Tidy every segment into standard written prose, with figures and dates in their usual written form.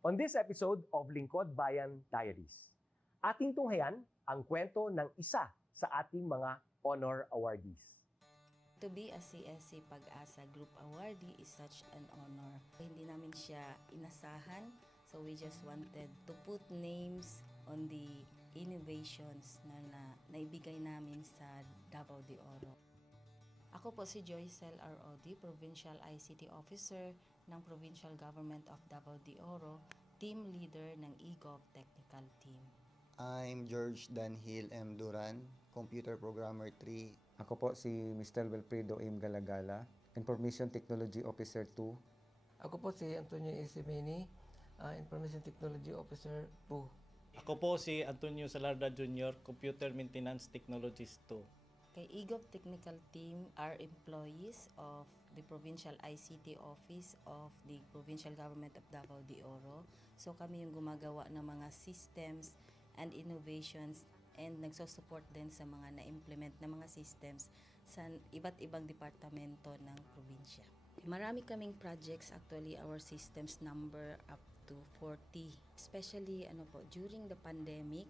On this episode of Lingkod Bayan Diaries, ating tunghayan ang kwento ng isa sa ating mga honor awardees. To be a CSC Pag-asa Group Awardee is such an honor. Hindi namin siya inasahan, so we just wanted to put names on the innovations na naibigay namin sa Davao de Oro. Ako po si Joycel R.O.D., Provincial ICT Officer ng Provincial Government of Davao de Oro, Team Leader ng eGov Technical Team. I'm George Danhil M. Duran, Computer Programmer 3. Ako po si Mr. Wilfredo M. Galagala, Information Technology Officer 2. Ako po si Antonio Isimeni, Information Technology Officer 2. Ako po si Antonio Salarda Jr., Computer Maintenance Technologist 2. Kay eGov Technical Team are employees of the Provincial ICT Office of the Provincial Government of Davao de Oro. So kami yung gumagawa ng mga systems and innovations and nagsusupport din sa mga na-implement na mga systems sa iba't ibang departamento ng probinsya. Marami kaming projects, actually our systems number up to 40. Especially during the pandemic,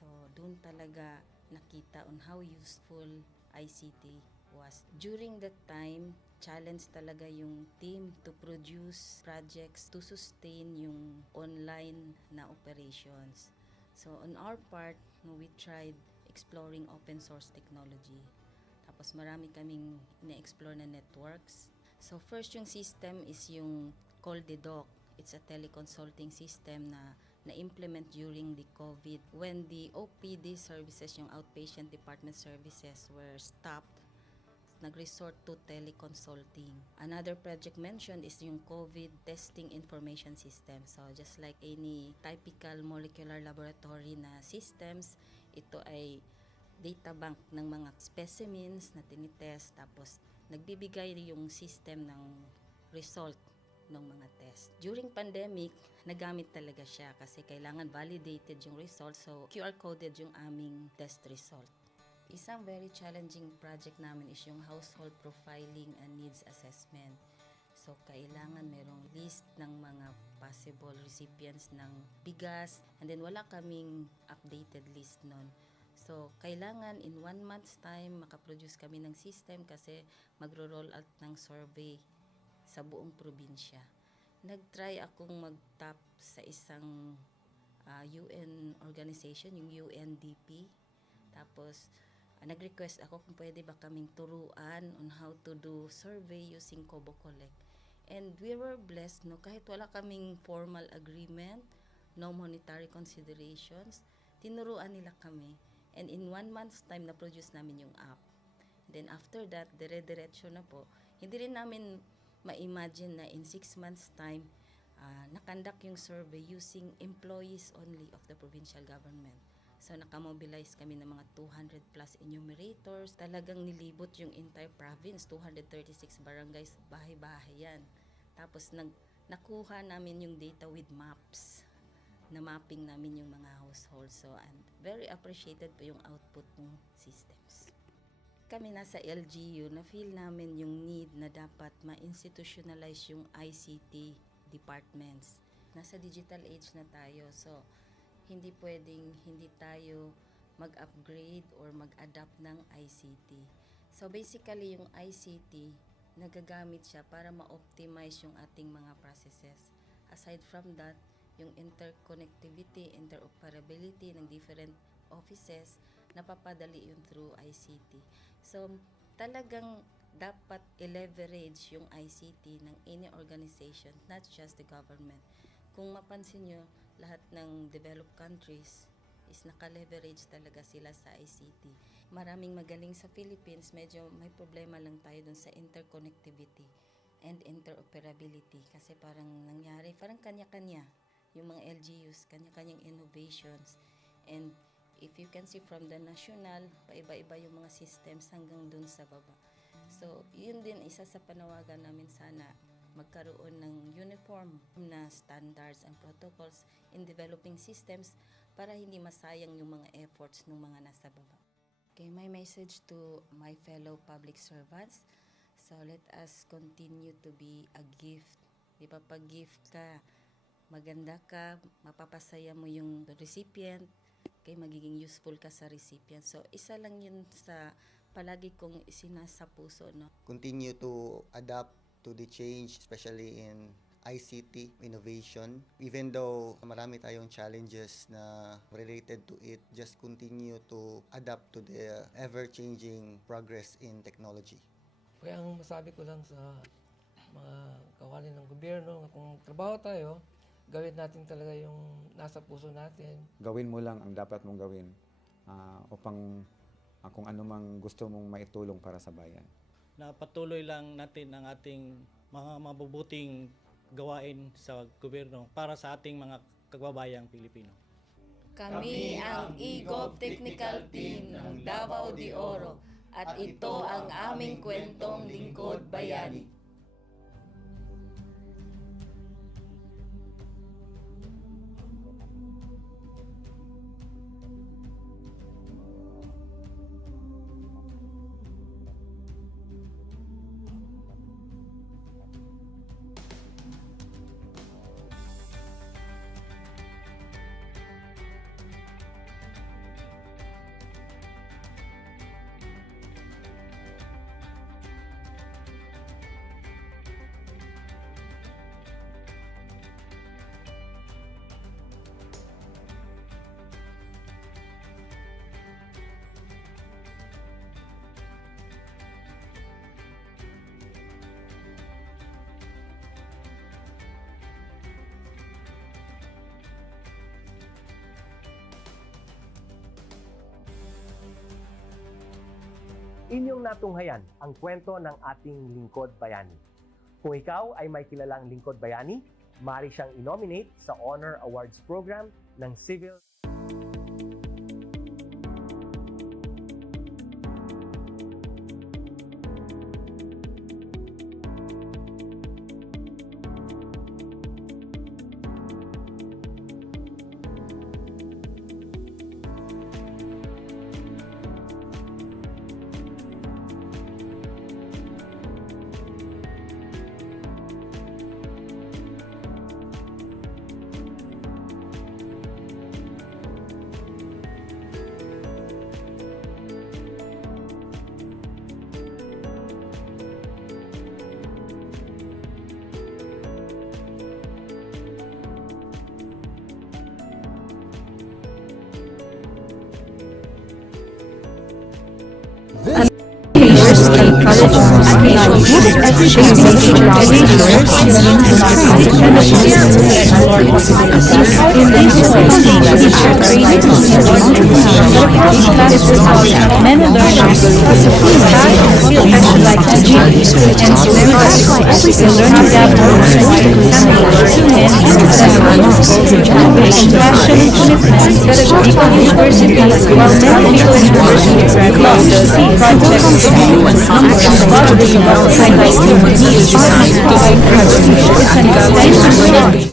so doon talaga nakita on how useful ICT was. During that time, challenge talaga yung team to produce projects to sustain yung online na operations. So on our part, we tried exploring open source technology. Tapos marami kaming ina-explore na networks. So first yung system is yung CallDedoc. It's a teleconsulting system na na-implement during the COVID. When the OPD services, yung outpatient department services, were stopped, nag-resort to teleconsulting. Another project mentioned is yung COVID testing information system. So just like any typical molecular laboratory na systems, ito ay data bank ng mga specimens na tinitest, tapos nagbibigay yung system ng result ng mga test. During pandemic, nagamit talaga siya kasi kailangan validated yung result, so QR coded yung aming test result. Isang very challenging project namin is yung household profiling and needs assessment. So kailangan merong list ng mga possible recipients ng bigas, and then wala kaming updated list nun. So, kailangan in 1 month's time makaproduce kami ng system kasi magro-roll out ng survey sa buong probinsya. Nag-try akong mag-tap sa isang UN organization, yung UNDP. Tapos, nag-request ako kung pwede ba kaming turuan on how to do survey using Kobo Collect. And we were blessed, kahit wala kaming formal agreement, no monetary considerations, tinuruan nila kami. And in 1 month's time, na-produce namin yung app. Then after that, dire-diretso na po. Hindi rin namin ma-imagine na in 6 months' time, nakandak yung survey using employees only of the provincial government. So nakamobilize kami ng mga 200 plus enumerators. Talagang nilibot yung entire province, 236 barangays, bahay-bahay yan. Tapos nakuha namin yung data with maps. Na mapping namin yung mga households. So, and very appreciated po yung output ng systems. Kami nasa LGU, na-feel namin yung need na dapat ma-institutionalize yung ICT departments. Nasa digital age na tayo, so hindi pwedeng hindi tayo mag-upgrade or mag-adapt ng ICT. So basically yung ICT, nagagamit siya para ma-optimize yung ating mga processes. Aside from that, yung interconnectivity, interoperability ng different offices, napapadali yun through ICT. So, talagang dapat i-leverage yung ICT ng any organization, not just the government. Kung mapansin nyo, lahat ng developed countries is naka-leverage talaga sila sa ICT. Maraming magaling sa Philippines, medyo may problema lang tayo dun sa interconnectivity and interoperability kasi parang nangyari, parang kanya-kanya yung mga LGUs, kanya-kanyang innovations. And if you can see from the national, paiba-iba yung mga systems hanggang dun sa baba. So, yun din isa sa panawagan namin, sana magkaroon ng uniform na standards and protocols in developing systems para hindi masayang yung mga efforts ng mga nasa baba. Okay, my message to my fellow public servants, so let us continue to be a gift. Di ba, pag gift ka, maganda ka, mapapasaya mo yung recipient, kay magiging useful ka sa recipient. So, isa lang yun sa palagi kong isinasa puso, no? Continue to adapt to the change, especially in ICT innovation. Even though marami tayong challenges na related to it, just continue to adapt to the ever-changing progress in technology. Kaya ang masabi ko lang sa mga kawani ng gobyerno, kung trabaho tayo, gawin natin talaga yung nasa puso natin. Gawin mo lang ang dapat mong gawin upang kung ano mang gusto mong maitulong para sa bayan. Na patuloy lang natin ang ating mga mabubuting gawain sa gobyerno para sa ating mga kababayang Pilipino. Kami ang EGOV Technical Team ng Davao de Oro at ito ang aming kwentong lingkod bayani. Inyong natunghayan ang kwento ng ating lingkod bayani. Kung ikaw ay may kilalang lingkod bayani, maaari siyang i-nominate sa Honor Awards Program ng Civil Many learners feel like to genius, and so that's why every learning gap passion, commitment, pedagogical universities, while many universities love to see projects highlights the needs it's an extension.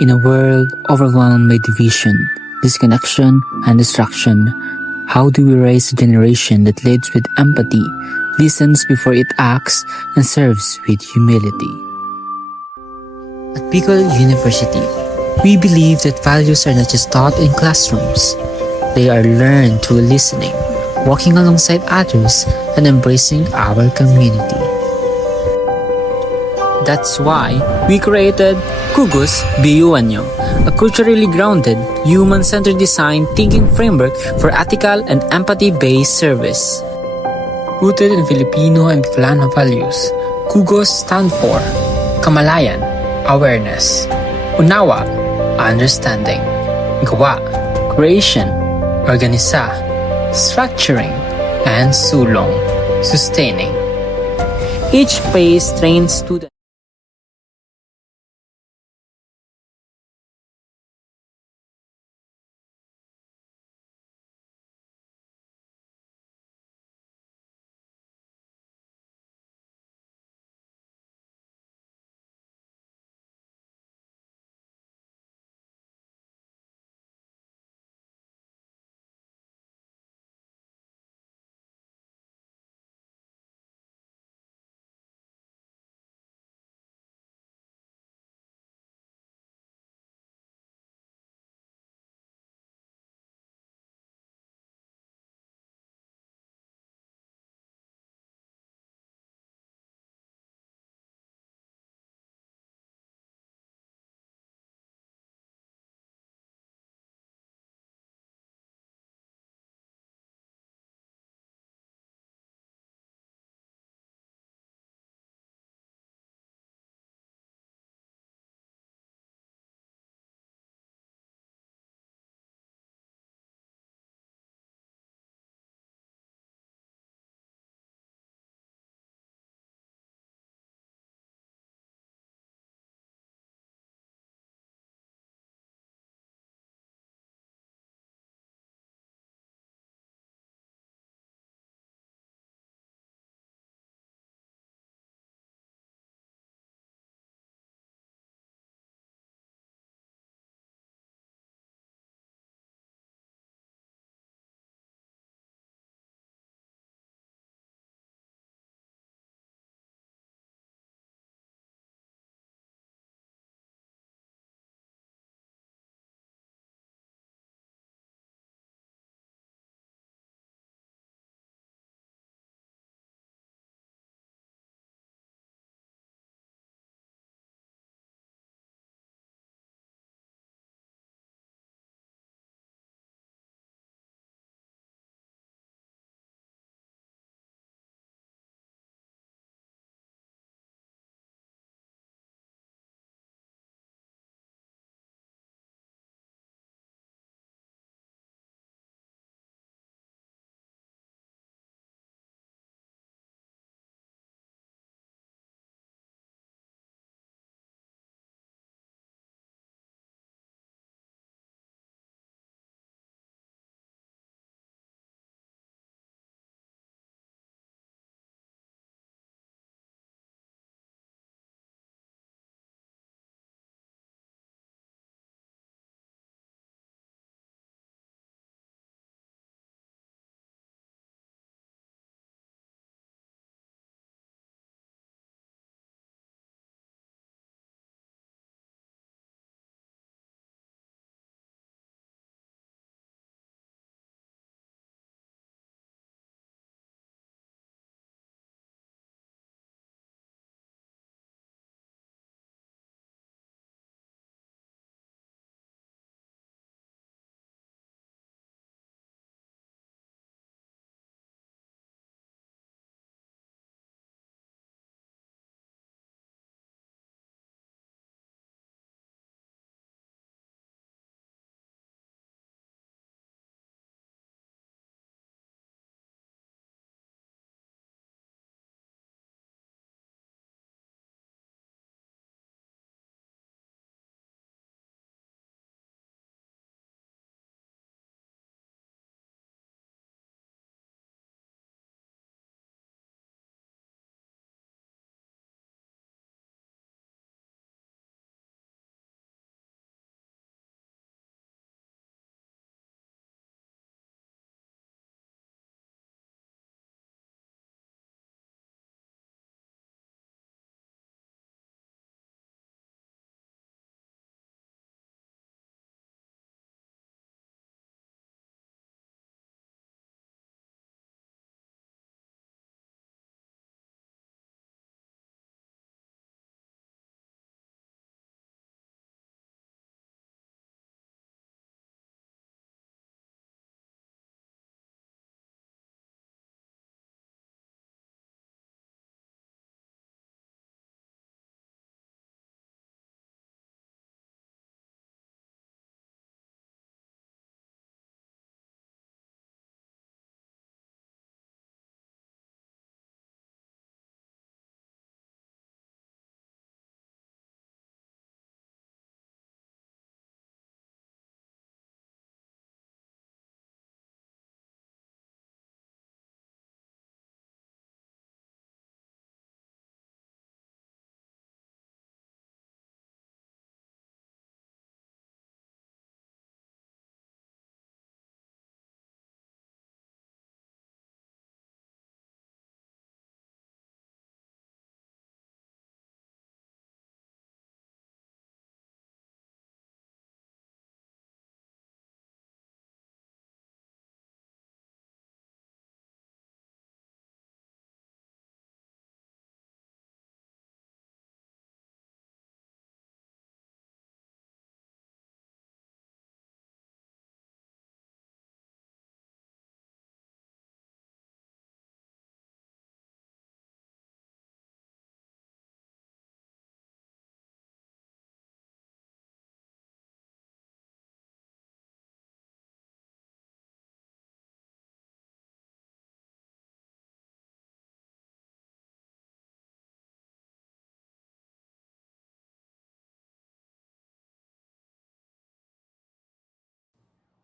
In a world overwhelmed by division, disconnection, and distraction, how do we raise a generation that leads with empathy, listens before it acts, and serves with humility? At Bicol University, we believe that values are not just taught in classrooms. They are learned through listening, walking alongside others, and embracing our community. That's why we created Kugos BUanyo, a culturally grounded, human-centered design thinking framework for ethical and empathy-based service. Rooted in Filipino and Bicolano values, Kugos stand for Kamalayan, awareness; Unawa, understanding; Gawa, creation; Organisa, structuring; and Sulong, sustaining. Each phase trains students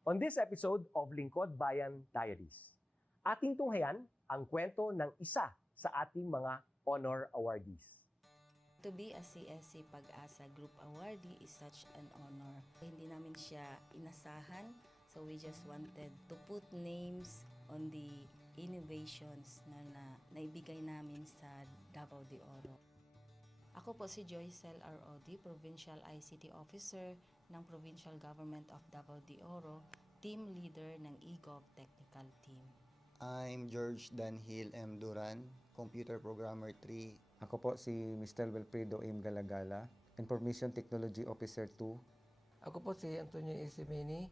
On this episode of Lingkod Bayan Diaries, ating tunghayan ang kwento ng isa sa ating mga honor awardees. To be a CSC Pag-asa Group Awardee is such an honor. Hindi namin siya inasahan, so we just wanted to put names on the innovations na naibigay namin sa Davao de Oro. Ako po si Joycel R.O.D., Provincial ICT Officer ng Provincial Government of Davao de Oro, Team Leader ng eGov Technical Team. I'm George Danhil M. Duran, Computer Programmer 3. Ako po si Mr. Wilfredo M. Galagala, Information Technology Officer 2. Ako po si Antonio Isimini,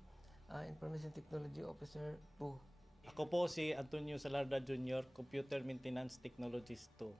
Information Technology Officer 2. Ako po si Antonio Salarda Jr., Computer Maintenance Technologist 2.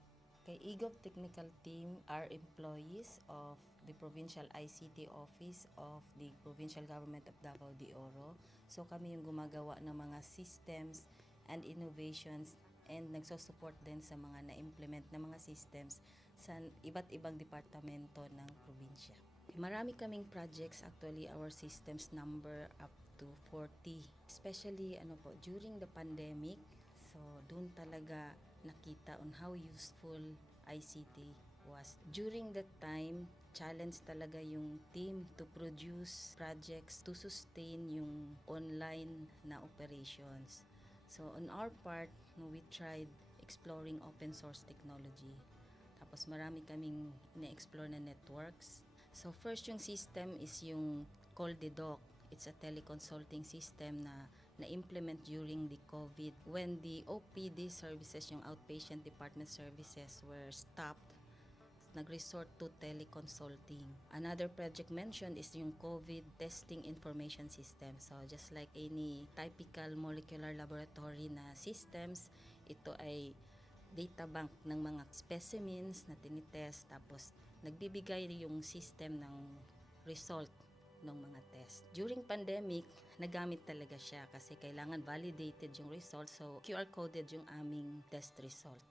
Kay eGov Technical Team are employees of the Provincial ICT Office of the Provincial Government of Davao de Oro. So kami yung gumagawa ng mga systems and innovations and nagsusupport din sa mga na-implement na mga systems sa iba't ibang departamento ng probinsya. Marami kaming projects, actually our systems number up to 40. Especially during the pandemic, so doon talaga nakita on how useful ICT was. During that time, challenge talaga yung team to produce projects to sustain yung online na operations. So on our part, we tried exploring open source technology. Tapos marami kaming ina-explore na networks. So first yung system is yung CallDedoc. It's a teleconsulting system na na-implement during the COVID when the OPD services, yung outpatient department services, were stopped. Nag-resort to teleconsulting. Another project mentioned is yung COVID testing information system. So just like any typical molecular laboratory na systems, ito ay data bank ng mga specimens na tinitest, tapos nagbibigay yung system ng result ng mga test. During pandemic, nagamit talaga siya kasi kailangan validated yung result, so QR coded yung aming test result.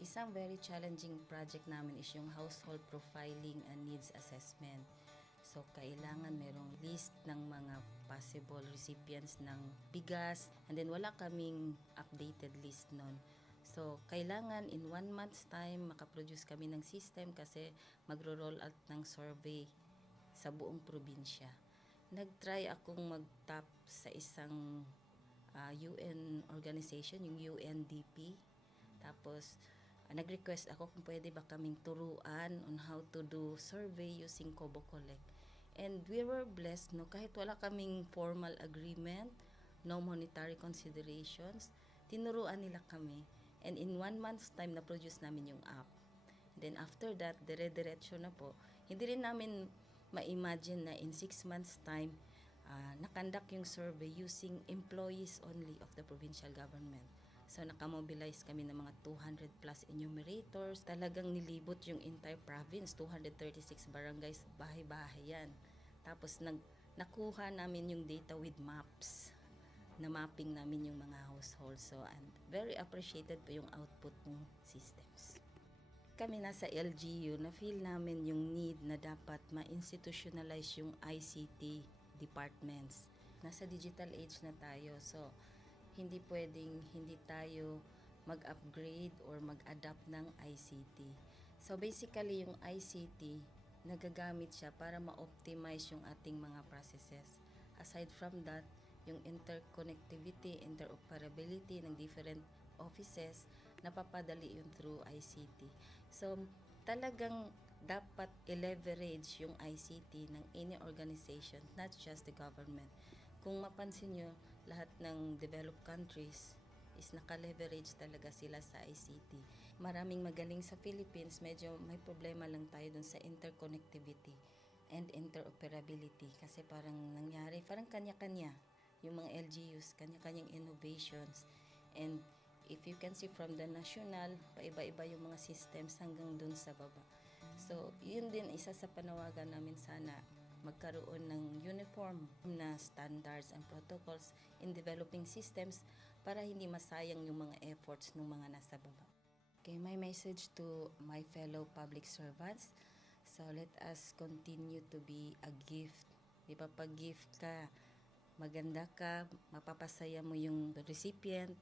Isang very challenging project namin is yung household profiling and needs assessment. So kailangan merong list ng mga possible recipients ng bigas, and then wala kaming updated list nun. So kailangan in 1 month's time makaproduce kami ng system kasi magro-roll out ng survey sa buong probinsya. Nag-try akong mag-tap sa isang UN organization, yung UNDP. Tapos nag-request ako kung pwede ba kaming turuan on how to do survey using Kobo Collect. And we were blessed, kahit wala kaming formal agreement, no monetary considerations, tinuruan nila kami. And in 1 month's time, na-produce namin yung app. And then after that, dire-diretso na po. Hindi rin namin ma-imagine na in 6 months' time, nakandak yung survey using employees only of the provincial government. So nakamobilize kami ng mga 200 plus enumerators. Talagang nilibot yung entire province, 236 barangays, bahay-bahay yan. Tapos nakuha namin yung data with maps. Na mapping namin yung mga households. So and very appreciated po yung output ng systems. Kami nasa LGU, na-feel namin yung need na dapat ma-institutionalize yung ICT departments. Nasa digital age na tayo, so hindi pwedeng hindi tayo mag-upgrade or mag-adapt ng ICT. So basically yung ICT, nagagamit siya para ma-optimize yung ating mga processes. Aside from that, yung interconnectivity, interoperability ng different offices, napapadali yun through ICT. So, talagang dapat i-leverage yung ICT ng any organization, not just the government. Kung mapansin nyo, lahat ng developed countries is naka-leverage talaga sila sa ICT. Maraming magaling sa Philippines, medyo may problema lang tayo dun sa interconnectivity and interoperability kasi parang nangyari, parang kanya-kanya yung mga LGUs, kanya-kanyang innovations. And if you can see from the national, paiba-iba yung mga systems hanggang dun sa baba. So, yun din isa sa panawagan namin, sana magkaroon ng uniform na standards and protocols in developing systems para hindi masayang yung mga efforts ng mga nasa baba. Okay, my message to my fellow public servants, so let us continue to be a gift. Di ba, pag gift ka, maganda ka, mapapasaya mo yung recipient,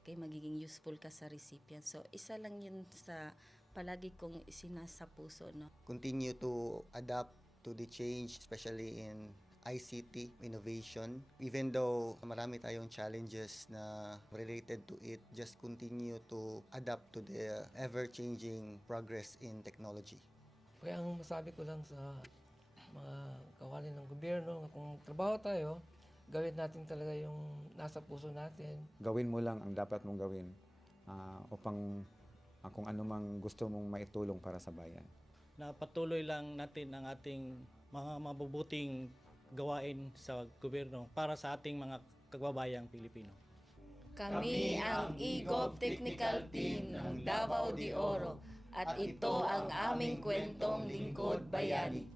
kay magiging useful ka sa recipient. So, isa lang yun sa palagi kong isinasa puso, no? Continue to adapt to the change, especially in ICT innovation. Even though marami tayong challenges na related to it, just continue to adapt to the ever-changing progress in technology. Kaya ang masabi ko lang sa mga kawani ng gobyerno, kung trabaho tayo, gawin natin talaga yung nasa puso natin. Gawin mo lang ang dapat mong gawin upang kung ano mang gusto mong maitulong para sa bayan. Na patuloy lang natin ang ating mga mabubuting gawain sa gobyerno para sa ating mga kababayang Pilipino. Kami ang EGOV Technical Team ng Davao de Oro at ito ang aming kwentong Lingkod Bayani.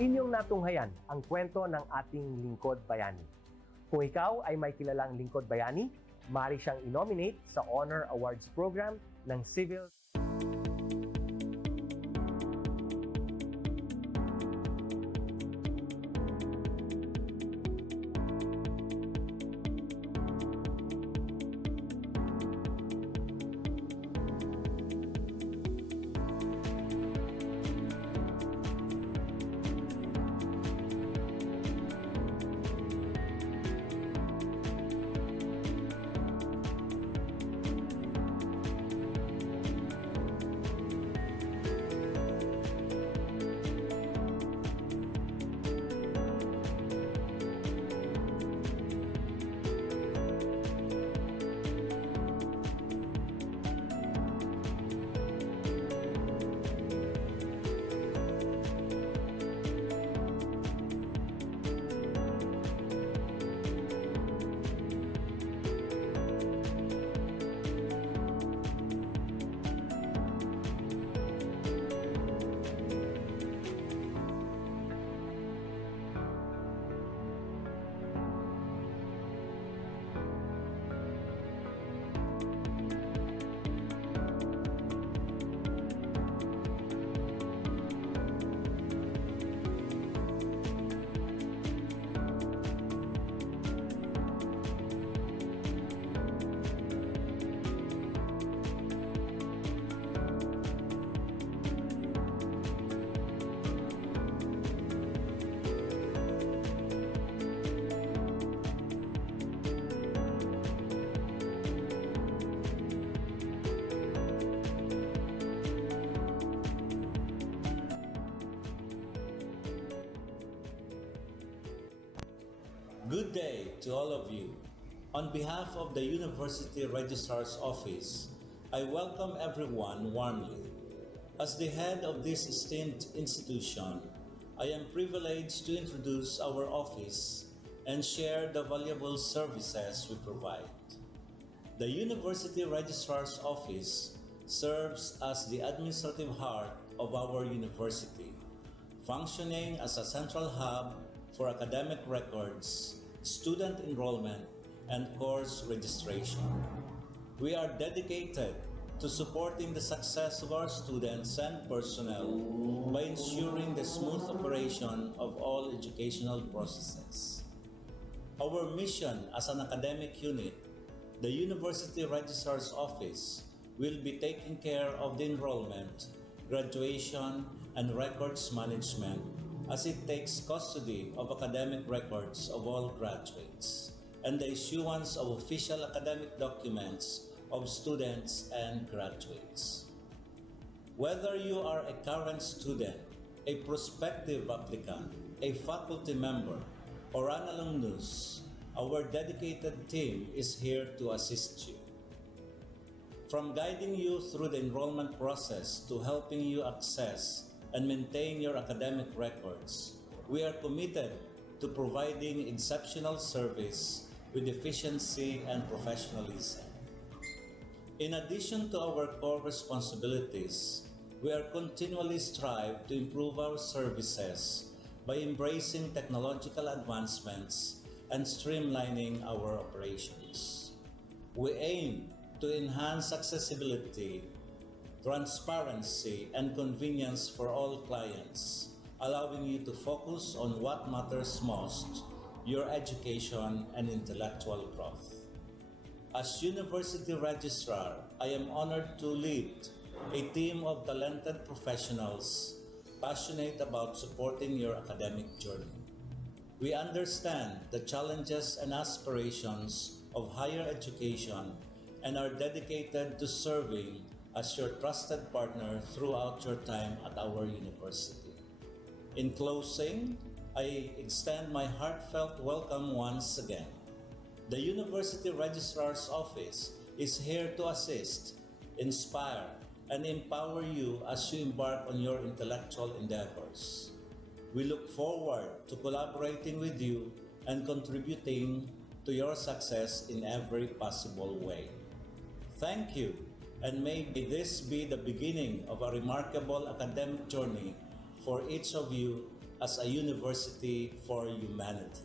Inyong natunghayan ang kwento ng ating lingkod bayani. Kung ikaw ay may kilalang lingkod bayani, maaari siyang i-nominate sa Honor Awards Program ng Civil Good day to all of you. On behalf of the University Registrar's Office, I welcome everyone warmly. As the head of this esteemed institution, I am privileged to introduce our office and share the valuable services we provide. The University Registrar's Office serves as the administrative heart of our university, functioning as a central hub for academic records, student enrollment, and course registration. We are dedicated to supporting the success of our students and personnel by ensuring the smooth operation of all educational processes. Our mission as an academic unit, the University Registrar's Office, will be taking care of the enrollment, graduation, and records management as it takes custody of academic records of all graduates and the issuance of official academic documents of students and graduates. Whether you are a current student, a prospective applicant, a faculty member, or an alumnus, our dedicated team is here to assist you. From guiding you through the enrollment process to helping you access and maintain your academic records, we are committed to providing exceptional service with efficiency and professionalism. In addition to our core responsibilities, we are continually strive to improve our services by embracing technological advancements and streamlining our operations. We aim to enhance accessibility, transparency, and convenience for all clients, allowing you to focus on what matters most, your education and intellectual growth. As University Registrar, I am honored to lead a team of talented professionals passionate about supporting your academic journey. We understand the challenges and aspirations of higher education and are dedicated to serving as your trusted partner throughout your time at our university. In closing, I extend my heartfelt welcome once again. The University Registrar's Office is here to assist, inspire, and empower you as you embark on your intellectual endeavors. We look forward to collaborating with you and contributing to your success in every possible way. Thank you, and may this be the beginning of a remarkable academic journey for each of you as a university for humanity.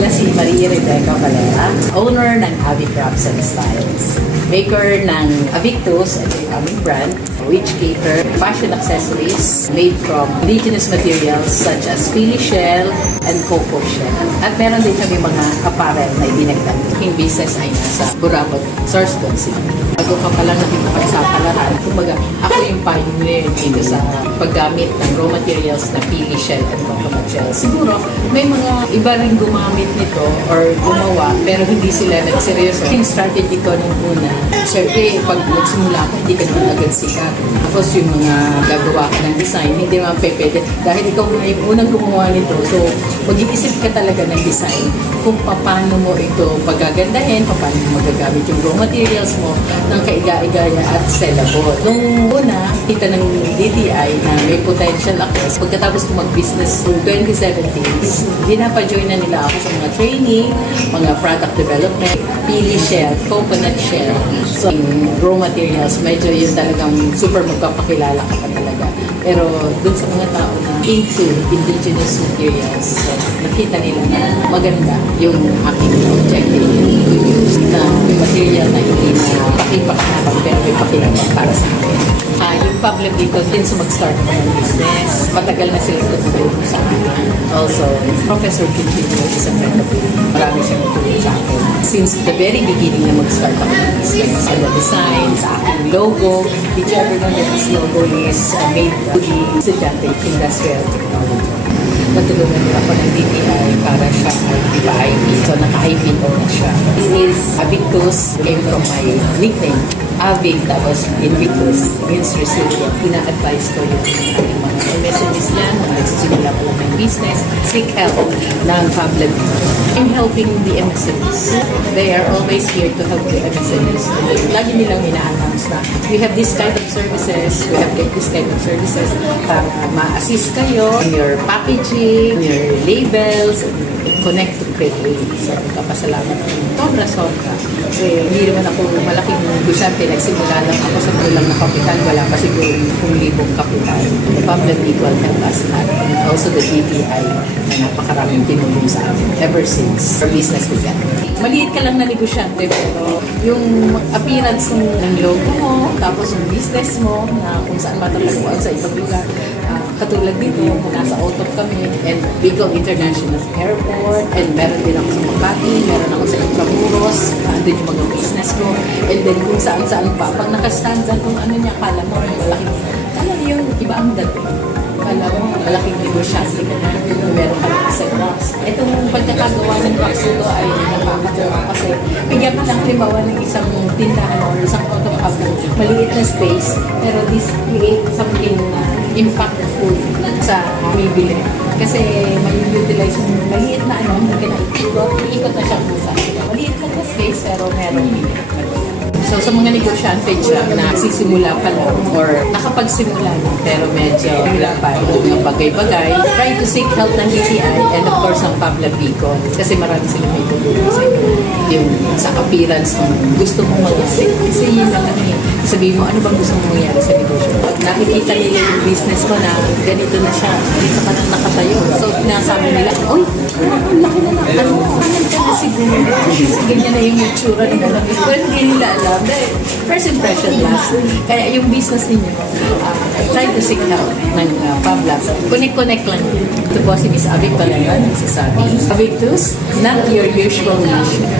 pala si Maria Rebecca Valera, owner ng Avi Crafts and Styles, maker ng Avictus, ito yung aming brand, which cater fashion accessories made from indigenous materials such as pili shell and cocoa shell. At meron din kami mga apparel na idinagdag. Yung business ay nasa Burabot, Sorsogon City. Bago ka palang nakipagsapalaran, kumbaga ako yung pioneer dito sa paggamit ng raw materials na pili shell and coconut shell. Siguro may mga iba rin gumamit nito or gumawa pero hindi sila nagseryoso. Yung strategy ko nung una, syempre pag nagsimula ka, hindi ka naman agad sikat. Tapos yung mga gagawa ka ng design, hindi naman pwede. Dahil ikaw na yung unang gumawa nito, so mag-iisip ka talaga ng design kung paano mo ito pagagandahin, paano mo magagamit yung raw materials mo ng kaiga-igaya at sellable. Nung una, kita ng DTI na may potential ako. Pagkatapos ko mag-business in 2017, dinapa-join na nila ako sa mga training, mga product development, pili shell, coconut shell. So, yung raw materials, medyo yun talagang super magpapakilala ka pa talaga. Pero dun sa mga tao na into indigenous materials, so, nakita nila na maganda yung aking objective to use na material na hindi na pakipakinapan pero may pakinapan para sa akin. Yung public dito din sa mag-start ako ng business. Matagal na sila tutulong sa akin. Also, Professor Quintino is a friend of mine. Marami siyang tutulong sa akin. Since the very beginning na mag-start ako ng business, sa design, sa aking logo, did you ever know that this logo is made to the estudyante industrial technology? Natulungan nila ako ng DTI para siya ay ipa-IP. So, naka-IPO na siya. This is Avictus, came from my nickname. Avig, tapos Invictus, means resilient. Ina-advise ko yung ating mga MSMEs yan, mga nagsisimula pa lang ng business, seek help ng Fablet. I'm helping the MSMEs. They are always here to help the MSMEs. Lagi nilang ina-announce na we have this kind of services, we have this kind of services para ma-assist kayo in your packaging, your labels, connect to create. So, kapasalamat ko. Sobra-sobra. Kasi hindi naman ako malaking negosyante. Nagsimula lang ako sa kulang na kapital. Wala pa siguro 10,000 kapital. The public equal help us at also the DTI na napakaraming tinulong sa amin ever since our business began. Maliit ka lang na negosyante pero yung appearance ng logo mo, tapos yung business mo na kung saan matatagpuan sa ibang lugar. Katulad dito, nasa Otop kami, and Bicol International Airport, and meron din ako sa Makati, meron ako sa Intramuros, andun yung mga business ko, and then kung saan-saan pa. Pag nakastandan kung ano niya, kala mo, malaking, kala yung iba ang dating. Kala mo, malaking negosyante ka na, meron ka lang sa box. Itong pagkakagawa ng box nito ay nakakatawa kasi bigyan ka ng halimbawa ng isang tindahan or isang autocabinet, maliit na space, pero this create something impactful sa bibili. Kasi may utilize yung maliit na hindi ka na ikot na siya pusa. Maliit lang na space pero meron impact. So sa mga negosyante dyan na sisimula pa lang or nakapagsimula na pero medyo wala pa yung mga bagay-bagay, try to seek help ng DTI and of course ng Pabla Bicol kasi marami sila may tulong sa yung sa appearance kung gusto mong mag-isip. Kasi yun lang sabihin mo, ano bang gusto mong mangyari sa negosyo? Pag nakikita nila yung business mo na ganito na siya, dito ka nang nakatayo. So pinasabi nila, oy, ang laki na ano ka na siguro. Kasi ganyan na yung itsura ng alam. Pero hindi nila alam. First impression last. Kaya yung business ninyo, try to seek help ng Pabla. Connect lang. Ito po si Miss Avic Valera, nagsasabi. Avictus, not your usual nation.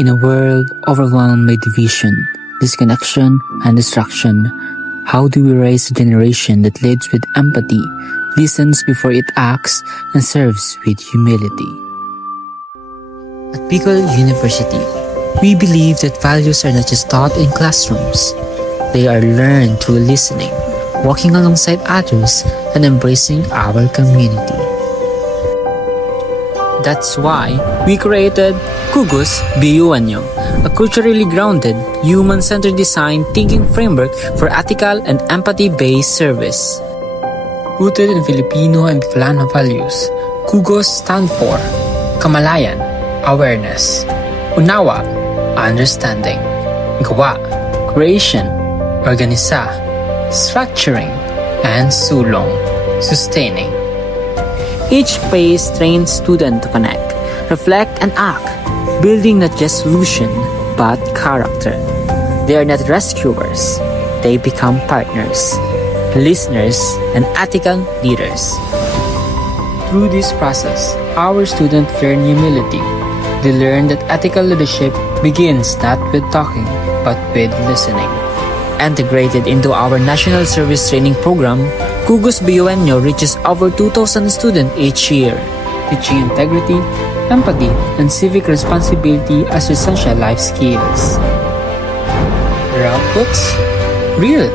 In a world overwhelmed by division, disconnection, and destruction, how do we raise a generation that leads with empathy, listens before it acts, and serves with humility? At Bicol University, we believe that values are not just taught in classrooms. They are learned through listening, walking alongside others, and embracing our community. That's why we created Kugos BUNyo, a culturally grounded, human-centered design thinking framework for ethical and empathy-based service. Rooted in Filipino and Bicolano values, Kugos stand for Kamalayan, awareness; Unawa, understanding; Gawa, creation; Organisa, structuring; and Sulong, sustaining. Each phase trains students to connect, reflect, and act, building not just solution, but character. They are not rescuers. They become partners, listeners, and ethical leaders. Through this process, our students learn humility. They learn that ethical leadership begins not with talking, but with listening. Integrated into our National Service Training Program, Kugos BUNyo reaches over 2,000 students each year, teaching integrity, empathy, and civic responsibility as essential life skills. Their outputs? Real,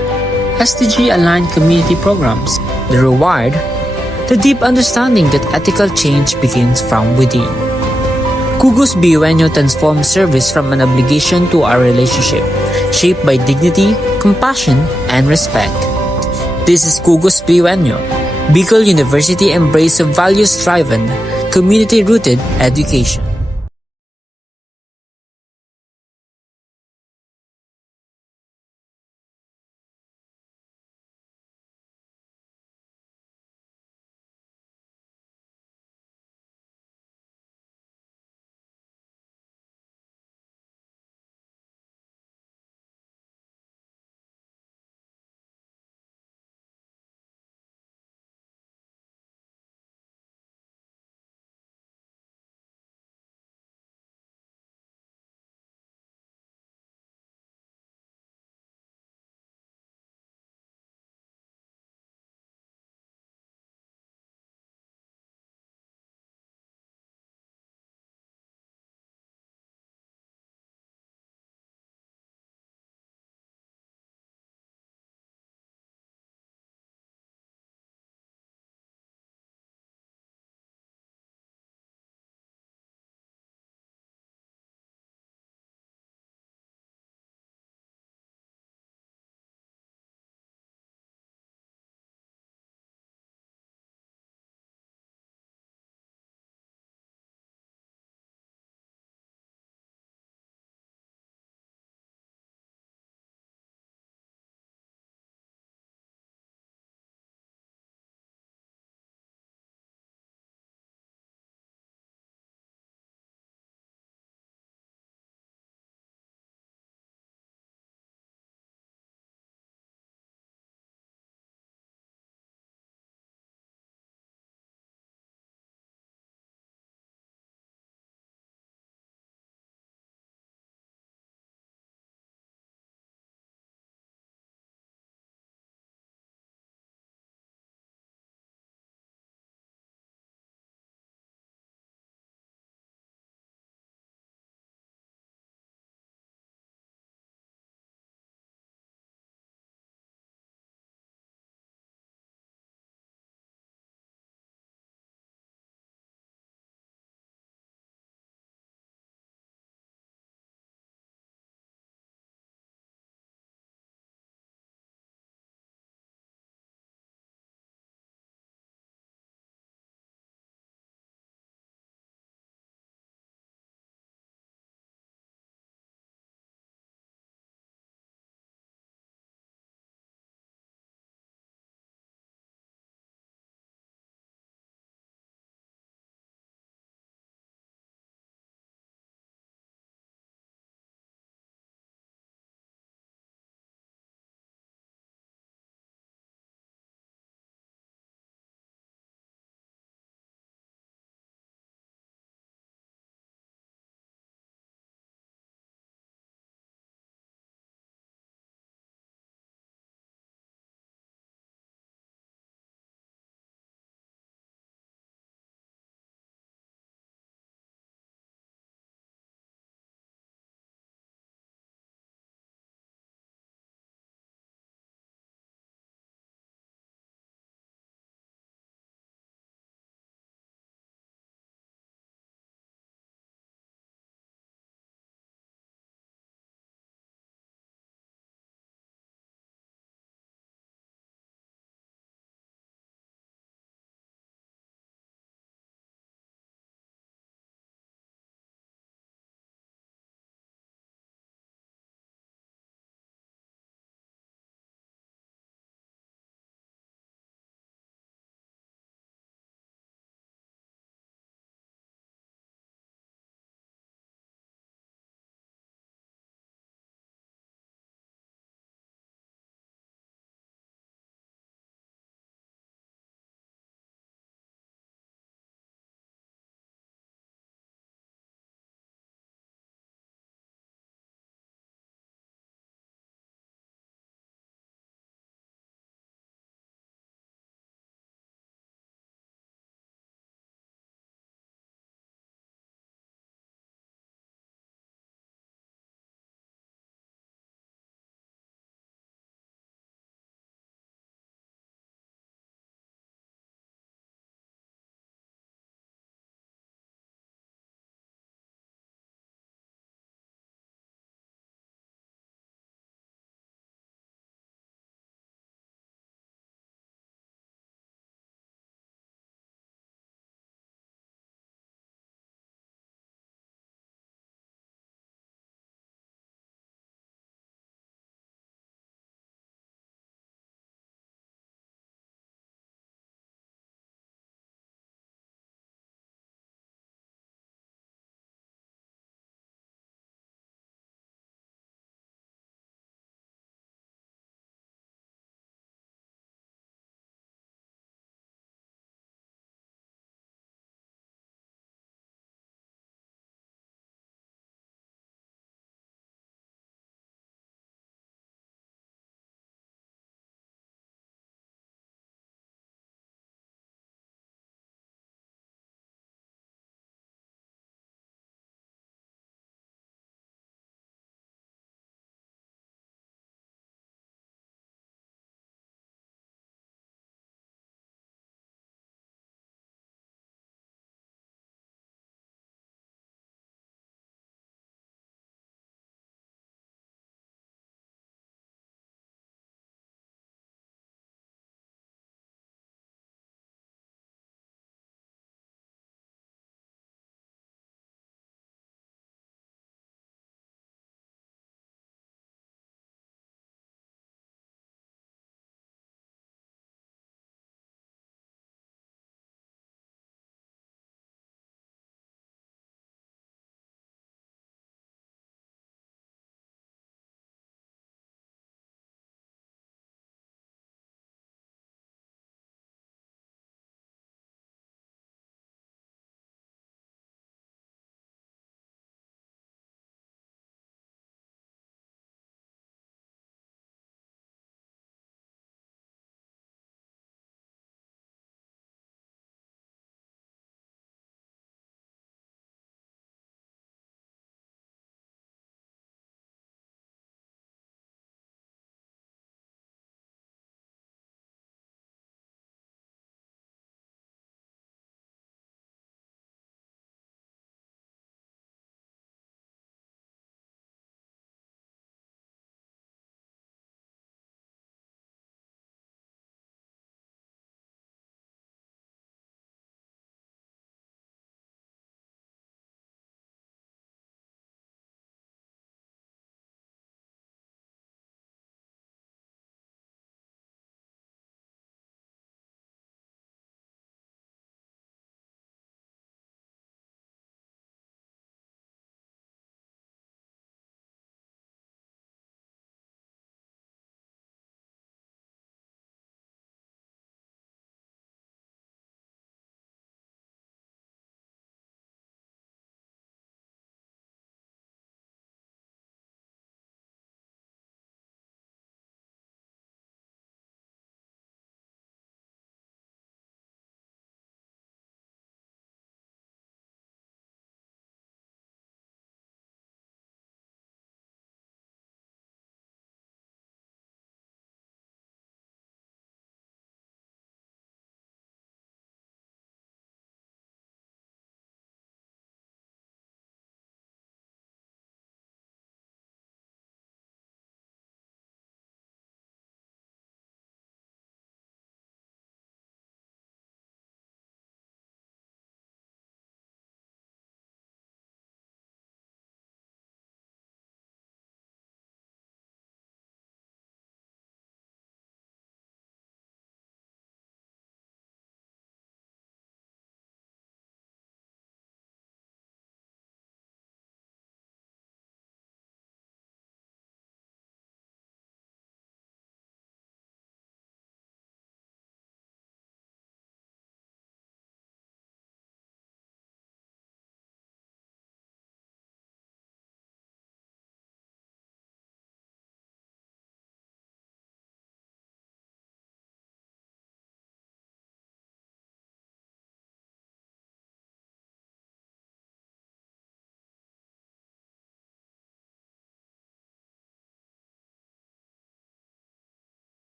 SDG-aligned community programs. The reward? The deep understanding that ethical change begins from within. Kugos BUNyo transforms service from an obligation to a relationship, shaped by dignity, compassion, and respect. This is Kugos BUNyo, Bicol University embrace of values-driven, community-rooted education.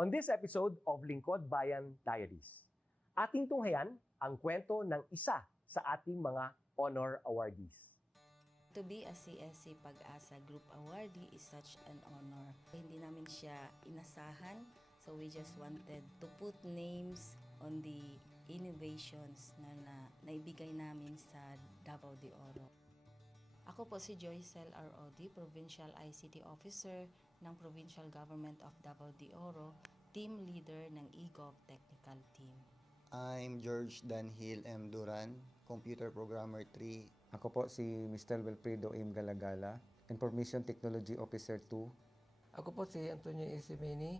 On this episode of Lingkod Bayan Diaries, ating tunghayan ang kwento ng isa sa ating mga honor awardees. To be a CSC Pag-asa Group Awardee is such an honor. Hindi namin siya inasahan, so we just wanted to put names on the innovations na naibigay namin sa Davao de Oro. Ako po si Joycel R.O.D., Provincial ICT Officer ng Provincial Government of Davao de Oro, Team Leader ng eGov Technical Team. I'm George Danhil M. Duran, Computer Programmer 3. Ako po si Mr. Wilfredo M. Galagala, Information Technology Officer 2. Ako po si Antonio Isimeni,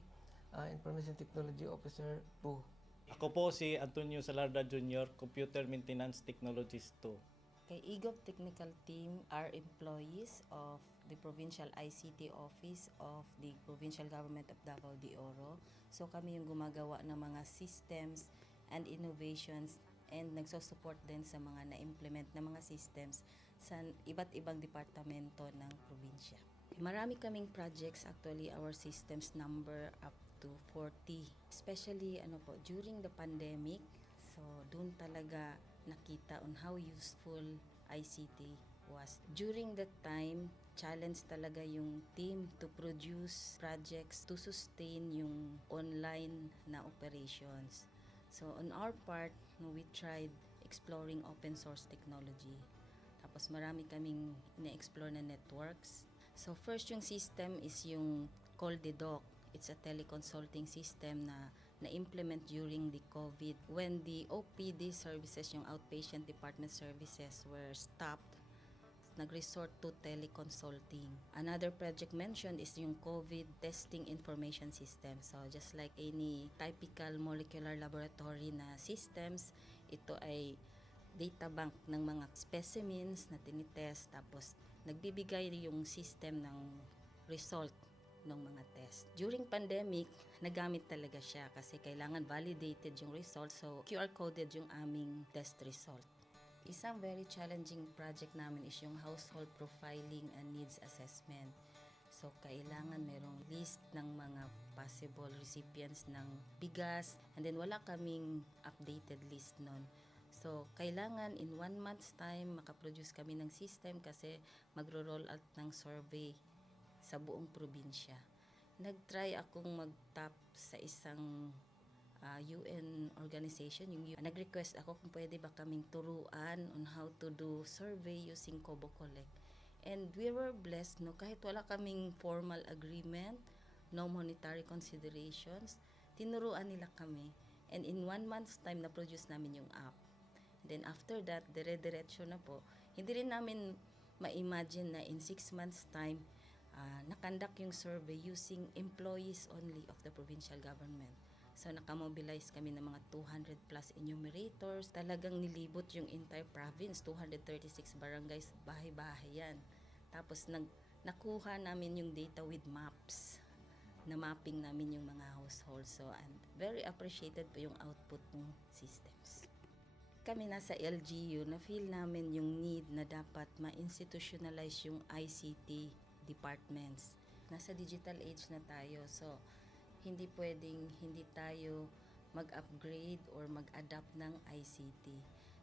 Information Technology Officer 2. Ako po si Antonio Salarda Jr., Computer Maintenance Technologist 2. Kay eGov Technical Team are employees of the Provincial ICT Office of the Provincial Government of Davao de Oro. So kami yung gumagawa ng mga systems and innovations and nagsusupport din sa mga na-implement na mga systems sa iba't ibang departamento ng probinsya. Marami kaming projects, actually our systems number up to 40. Especially during the pandemic, so doon talaga nakita on how useful ICT was. During that time, challenge talaga yung team to produce projects to sustain yung online na operations. So on our part, we tried exploring open source technology. Tapos marami kaming ina-explore na networks. So first yung system is yung CallDedoc. It's a teleconsulting system na na-implement during the COVID. When the OPD services, yung outpatient department services were stopped, nag-resort to teleconsulting. Another project mentioned is yung COVID testing information system. So just like any typical molecular laboratory na systems, ito ay data bank ng mga specimens na tinitest, tapos nagbibigay yung system ng result ng mga test. During pandemic, nagamit talaga siya kasi kailangan validated yung result, so QR coded yung aming test result. Isang very challenging project namin is yung household profiling and needs assessment. So, kailangan merong list ng mga possible recipients ng bigas, and then wala kaming updated list nun. So, kailangan in 1 month's time makaproduce kami ng system kasi magro-roll out ng survey sa buong probinsya. Nag-try akong mag-tap sa isang UN organization, nag-request ako kung pwede ba kaming turuan on how to do survey using Kobo Collect. And we were blessed, kahit wala kaming formal agreement, no monetary considerations, tinuruan nila kami. And in 1 month's time, na-produce namin yung app. And then after that, dire-diretso na po. Hindi rin namin ma-imagine na in 6 months time, nakandak yung survey using employees only of the provincial government. So nakamobilize kami ng mga 200 plus enumerators. Talagang nilibot yung entire province, 236 barangays, bahay-bahay yan. Tapos nakuha namin yung data with maps. Na mapping namin yung mga households. So and very appreciated po yung output ng systems. Kami nasa LGU, na-feel namin yung need na dapat ma-institutionalize yung ICT departments. Nasa digital age na tayo, so hindi pwedeng hindi tayo mag-upgrade or mag-adapt ng ICT.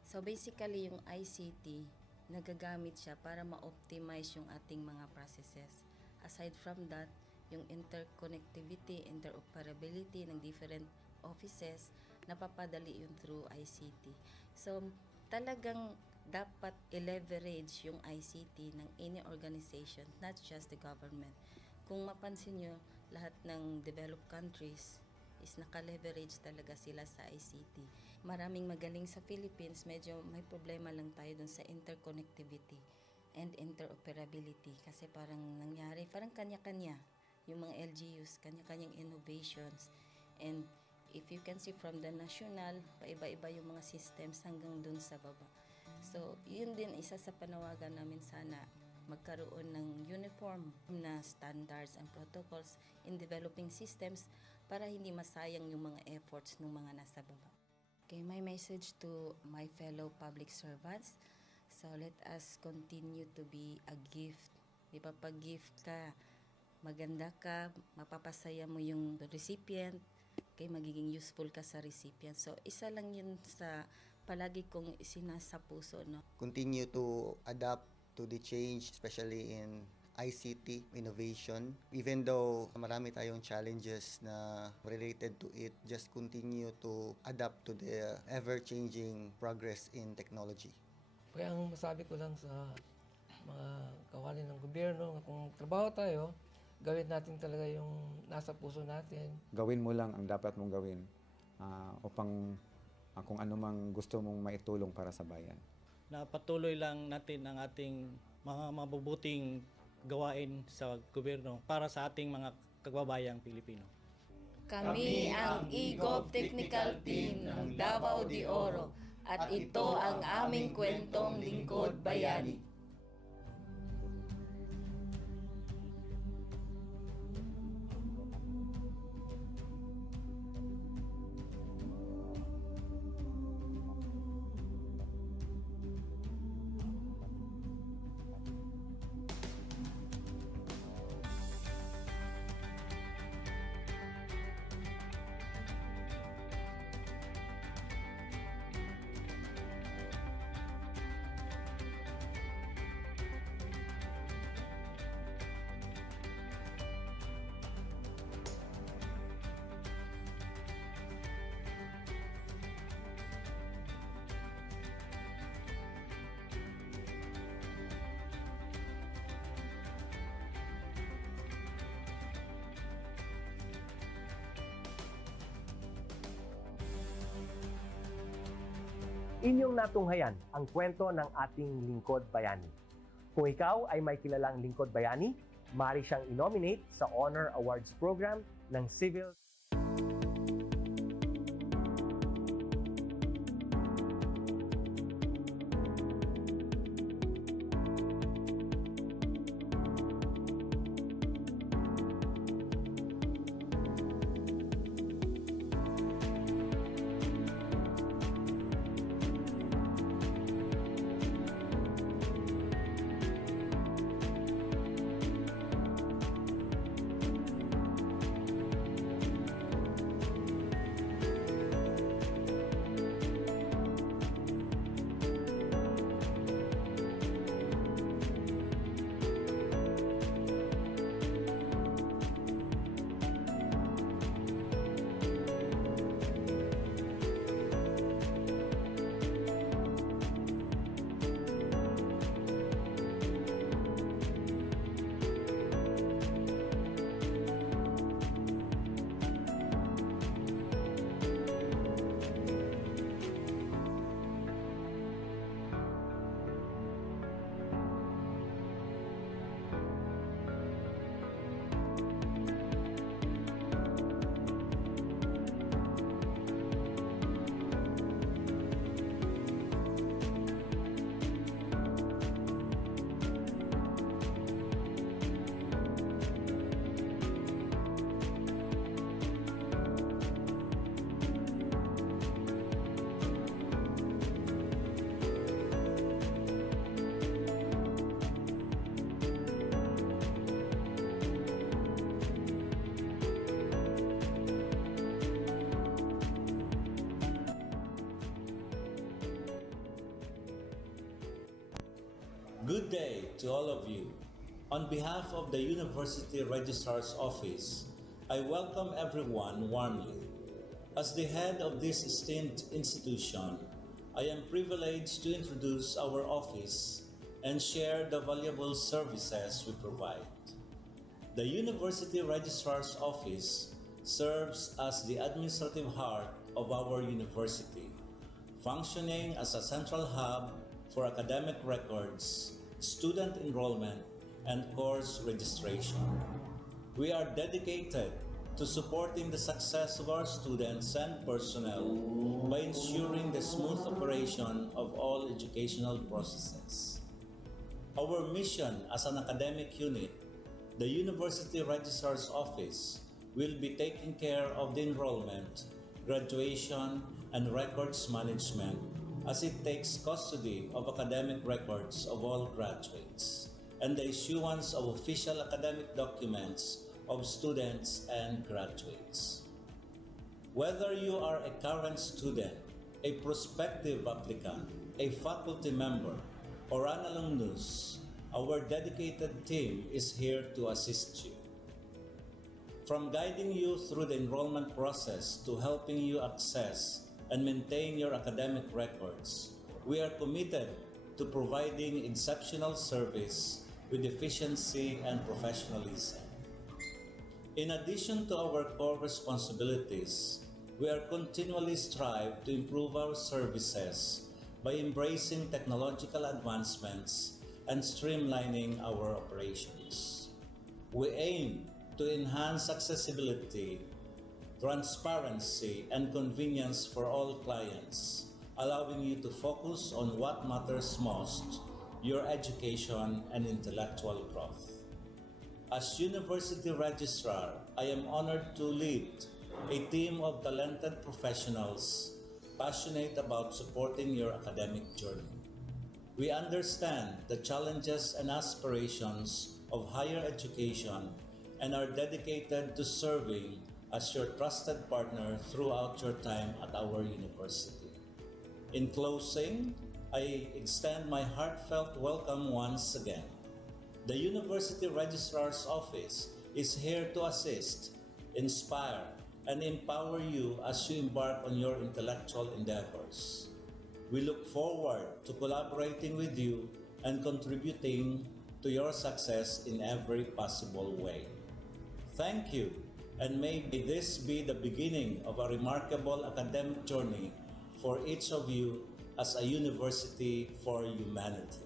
So basically yung ICT, nagagamit siya para ma-optimize yung ating mga processes. Aside from that, yung interconnectivity, interoperability ng different offices, napapadali yun through ICT. So talagang dapat i-leverage yung ICT ng any organization, not just the government. Kung mapansin nyo, lahat ng developed countries is naka-leverage talaga sila sa ICT. Maraming magaling sa Philippines, medyo may problema lang tayo dun sa interconnectivity and interoperability kasi parang nangyari, parang kanya-kanya yung mga LGUs, kanya-kanyang innovations. And if you can see from the national, paiba-iba yung mga systems hanggang dun sa baba. So, yun din isa sa panawagan namin sana magkaroon ng uniform na standards and protocols in developing systems para hindi masayang yung mga efforts ng mga nasa baba. Okay, my message to my fellow public servants, so let us continue to be a gift. Di ba, pag gift ka, maganda ka, mapapasaya mo yung recipient, kay magiging useful ka sa recipient. So, isa lang yun sa palagi kong isinasa puso, no? Continue to adapt to the change, especially in ICT innovation. Even though marami tayong challenges na related to it, just continue to adapt to the ever-changing progress in technology. Kaya ang masabi ko lang sa mga kawani ng gobyerno, kung trabaho tayo, gawin natin talaga yung nasa puso natin. Gawin mo lang ang dapat mong gawin upang kung ano mang gusto mong maitulong para sa bayan. Na patuloy lang natin ang ating mga mabubuting gawain sa gobyerno para sa ating mga kababayang Pilipino. Kami ang EGOV Technical Team ng Davao de Oro at ito ang aming kwentong lingkod bayani. Inyong natunghayan ang kwento ng ating lingkod bayani. Kung ikaw ay may kilalang lingkod bayani, maaari siyang i-nominate sa Honor Awards Program ng Civil Good day to all of you. On behalf of the University Registrar's Office, I welcome everyone warmly. As the head of this esteemed institution, I am privileged to introduce our office and share the valuable services we provide. The University Registrar's Office serves as the administrative heart of our university, functioning as a central hub for academic records, student enrollment, and course registration. We are dedicated to supporting the success of our students and personnel by ensuring the smooth operation of all educational processes. Our mission as an academic unit, the University Registrar's Office, will be taking care of the enrollment, graduation, and records management as it takes custody of academic records of all graduates. and the issuance of official academic documents of students and graduates. Whether you are a current student, a prospective applicant, a faculty member, or an alumnus, our dedicated team is here to assist you. From guiding you through the enrollment process to helping you access and maintain your academic records, we are committed to providing exceptional service with efficiency and professionalism. In addition to our core responsibilities, we are continually strive to improve our services by embracing technological advancements and streamlining our operations. We aim to enhance accessibility, transparency, and convenience for all clients, allowing you to focus on what matters most, your education and intellectual growth. As University Registrar, I am honored to lead a team of talented professionals passionate about supporting your academic journey. We understand the challenges and aspirations of higher education and are dedicated to serving as your trusted partner throughout your time at our university. In closing, I extend my heartfelt welcome once again. The University Registrar's Office is here to assist, inspire, and empower you as you embark on your intellectual endeavors. We look forward to collaborating with you and contributing to your success in every possible way. Thank you, and may this be the beginning of a remarkable academic journey for each of you as a university for humanity.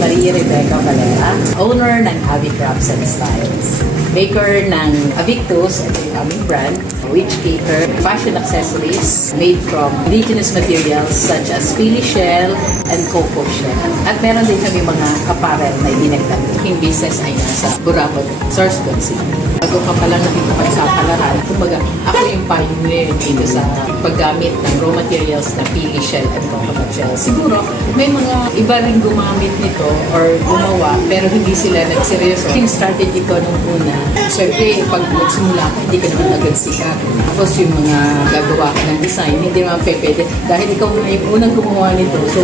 Maria Rebecca Valera, owner ng Avi Crafts and Styles. Maker ng Avictus, ito yung aming brand, which cater fashion accessories made from indigenous materials such as pili shell and cocoa shell. At meron din kami mga apparel na ibinagdag. Yung business ay nasa Burabag, Sorsogon City. Bago ka pala nakikipagsapalaran, kumbaga ako yung pioneer dito sa paggamit ng raw materials na pili shell and coconut shell. Siguro may mga iba rin gumamit nito or gumawa pero hindi sila nagseryoso. Yung strategy ko nung una, syempre pag magsimula ka, hindi ka naman agad sikat. Tapos yung mga gagawa ka ng design, hindi naman pwede. Dahil ikaw na yung unang gumawa nito, so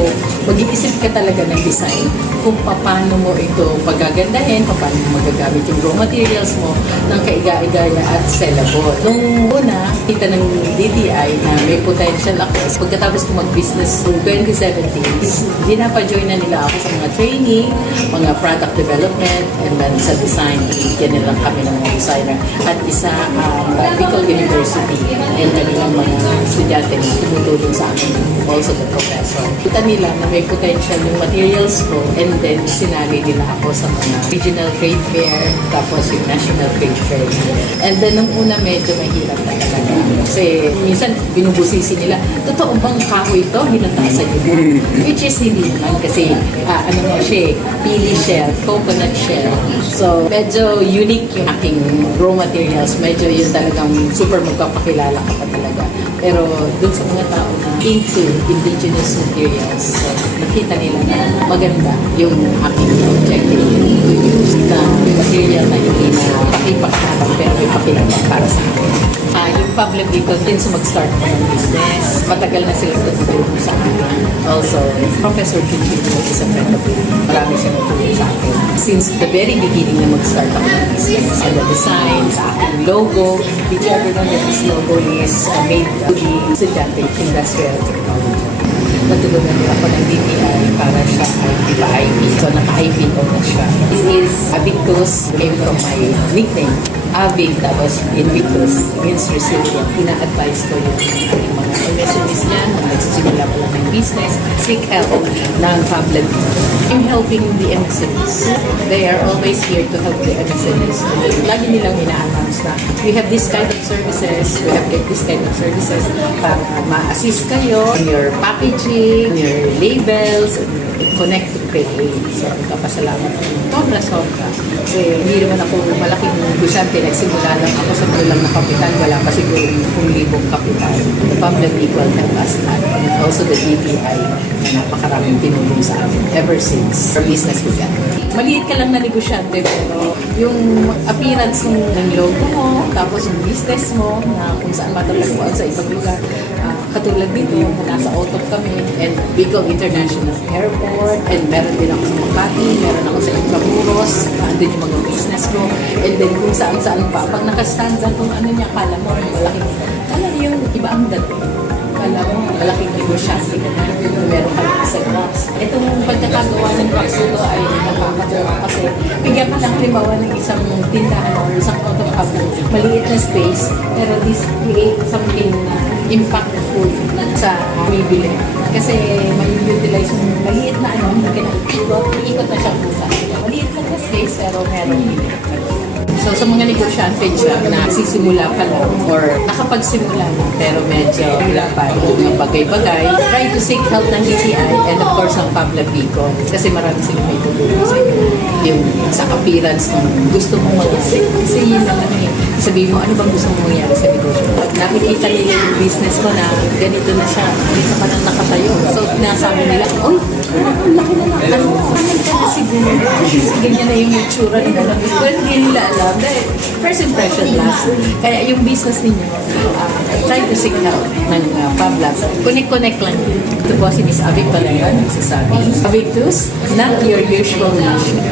mag-iisip ka talaga ng design kung paano mo ito pagagandahin, paano mo magagamit yung raw materials mo ng kaiga-igaya at sellable. Nung una, kita ng DTI na may potential ako. Pagkatapos ko mag-business noong 2017, dinapa-join na nila ako sa mga training, mga product development, and then sa design, binigyan nila kami ng mga designer. At isa ang Bicol University, and kanilang mga estudyante na tumutulong sa akin, also the professor. Kita nila na may potential yung materials ko, and then sinali nila ako sa mga regional trade fair, tapos yung national trade fair. And then nung una medyo mahirap na talaga. Kasi minsan binubusisi nila, totoo bang kahoy ito? Hinatasan nyo. Which is hindi naman kasi ano nga siya, pili shell, coconut shell. So medyo unique yung aking raw materials. Medyo yun talagang super magpapakilala ka pa talaga. Pero dun sa mga tao na into indigenous materials, so, nakita nila na maganda yung aking objective to use na material na hindi na pakipakabang pero may pakilabang para sa akin. Yung public dito din sa mag-start ko ng business. Matagal na silang tutulong sa akin. Also, Professor Junjito is a friend of mine. Marami siyang tutulong sa akin. Since the very beginning na mag-start ako ng business. Sa the design, sa aking logo. Did you ever know that this logo is made to the estudyante industrial technology? Natulungan nila ako ng DTI para siya ay ipa-IP. So, naka-IP ko na siya. This is Avictus, came from my nickname. Avic, tapos Invictus, means resilient. Ina-advise ko yung aking mga MSMEs niyan, na nagsisimula pa lang ng business, seek help ng public. I'm helping the MSMEs. They are always here to help the MSMEs. Lagi nilang ina-announce na we have this kind of services, we have this kind of services para ma-assist kayo in your packaging, your labels, connect to create. So, kapasalamat ko. Sobra-sobra. Kasi hindi naman ako malaking negosyante. Nagsimula lang ako sa malang na kapital. Wala pa siguro 10,000 kapital. The public equal help us at also the DTI na napakaraming tinulong sa amin ever since our business began. Maliit ka lang na negosyante pero yung appearance ng logo mo, tapos yung business mo na kung saan matatagpuan sa ibang lugar. Katulad dito, nasa Otop kami and Bicol International Airport and meron din ako sa Makati, meron ako sa Intramuros, andun yung mga business ko and then kung saan-saan pa. Pag nakastand ka kung ano niya, kala mo malaking, kala yung iba ang dating. Kala mo malaking negosyante ka na, meron ka lang sa rocks. Itong pagkakagawa ng rocks ito ay nakakatawa kasi bigyan ka lang halimbawa ng isang tindahan or isang auto maliit na space pero this create something impactful sa bibili. Kasi may utilize yung maliit na hindi ka na-ikot na siyang pusa. Maliit lang na space pero meron So sa mga negosyante dyan na sisimula pa lang or nakapagsimula na pero medyo wala pa yung mga bagay-bagay, try to seek help ng DTI and of course ng Pablo Bicol kasi marami silang may tulong sa yung sa appearance ng gusto mong mag-isip. Kasi yun lang sabihin mo, ano bang gusto mong mangyari sa negosyo? Pag nakikita nila yung business ko na ganito na siya, dito pa nang nakatayo. So nasabi nila, oy, ang laki na lang. Ano ka na siguro? Kasi ganyan na yung itsura nila. Well, hindi nila alam. Dahil first impression last. Kaya yung business ninyo, try to seek help ng Pablab. Connect lang. Ito po si Miss Avic Valera, nagsasabi. Avictus, not your usual nation.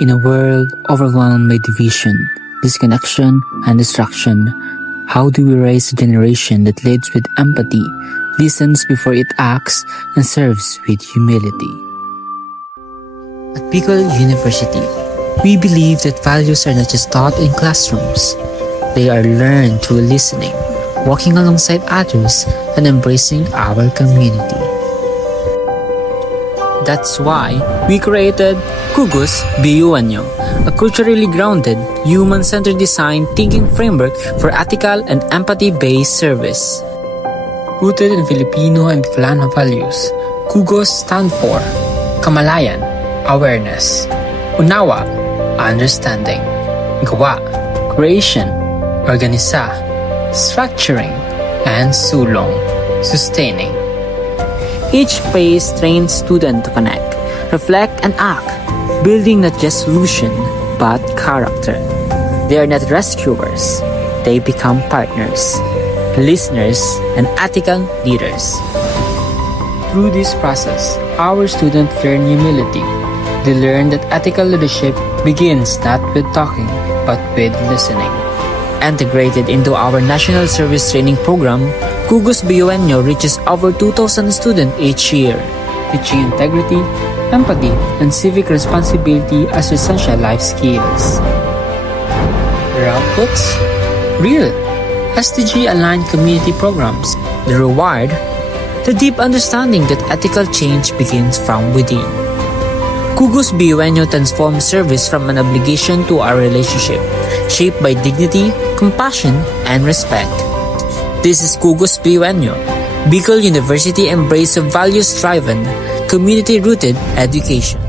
In a world overwhelmed by division, disconnection, and distraction, how do we raise a generation that leads with empathy, listens before it acts, and serves with humility? At Bicol University, we believe that values are not just taught in classrooms. They are learned through listening, walking alongside others, and embracing our community. That's why we created Kugos BUNyo, a culturally grounded, human-centered design thinking framework for ethical and empathy-based service. Rooted in Filipino and Bicolano values, Kugos stand for Kamalayan, awareness; Unawa, understanding; Gawa, creation; Organisa, structuring; and Sulong, sustaining. Each phase trains students to connect, reflect, and act, building not just solution, but character. They are not rescuers. They become partners, listeners, and ethical leaders. Through this process, our students learn humility. They learn that ethical leadership begins not with talking, but with listening. Integrated into our National Service Training Program, Kugos BUNyo reaches over 2,000 students each year, teaching integrity, empathy, and civic responsibility as essential life skills. The outputs? Real, SDG-aligned community programs. The reward? The deep understanding that ethical change begins from within. Kugos BUNyo transforms service from an obligation to a relationship, shaped by dignity, compassion, and respect. This is Kugos BUNyo, Bicol University embrace of values-driven, community-rooted education.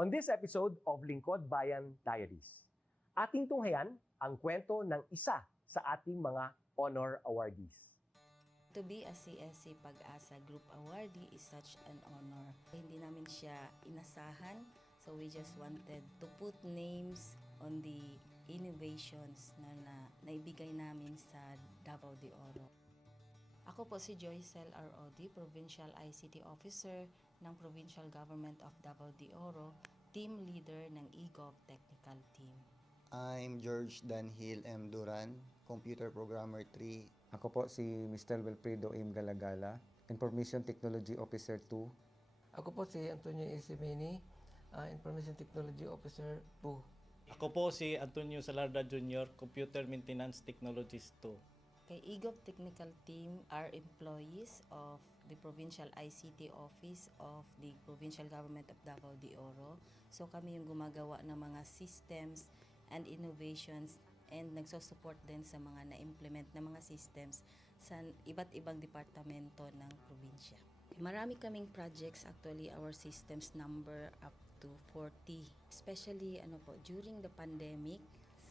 On this episode of Lingkod Bayan Diaries, ating tunghayan ang kwento ng isa sa ating mga honor awardees. To be a CSC Pag-asa Group Awardee is such an honor. Hindi namin siya inasahan, so we just wanted to put names on the innovations na naibigay namin sa Davao de Oro. Ako po si Joycel R.O.D., Provincial ICT Officer ng Provincial Government of Davao de Oro, Team Leader ng eGov Technical Team. I'm George Danhil M. Duran, Computer Programmer 3. Ako po si Mr. Wilfredo M. Galagala, Information Technology Officer 2. Ako po si Antonio Isimeni, Information Technology Officer 2. Ako po si Antonio Salarda Jr., Computer Maintenance Technologist 2. Kay eGov Technical Team are employees of the Provincial ICT Office of the Provincial Government of Davao de Oro. So kami yung gumagawa ng mga systems and innovations and nagsusupport din sa mga na-implement na mga systems sa iba't ibang departamento ng probinsya. Marami kaming projects, actually our systems number up to 40. Especially during the pandemic,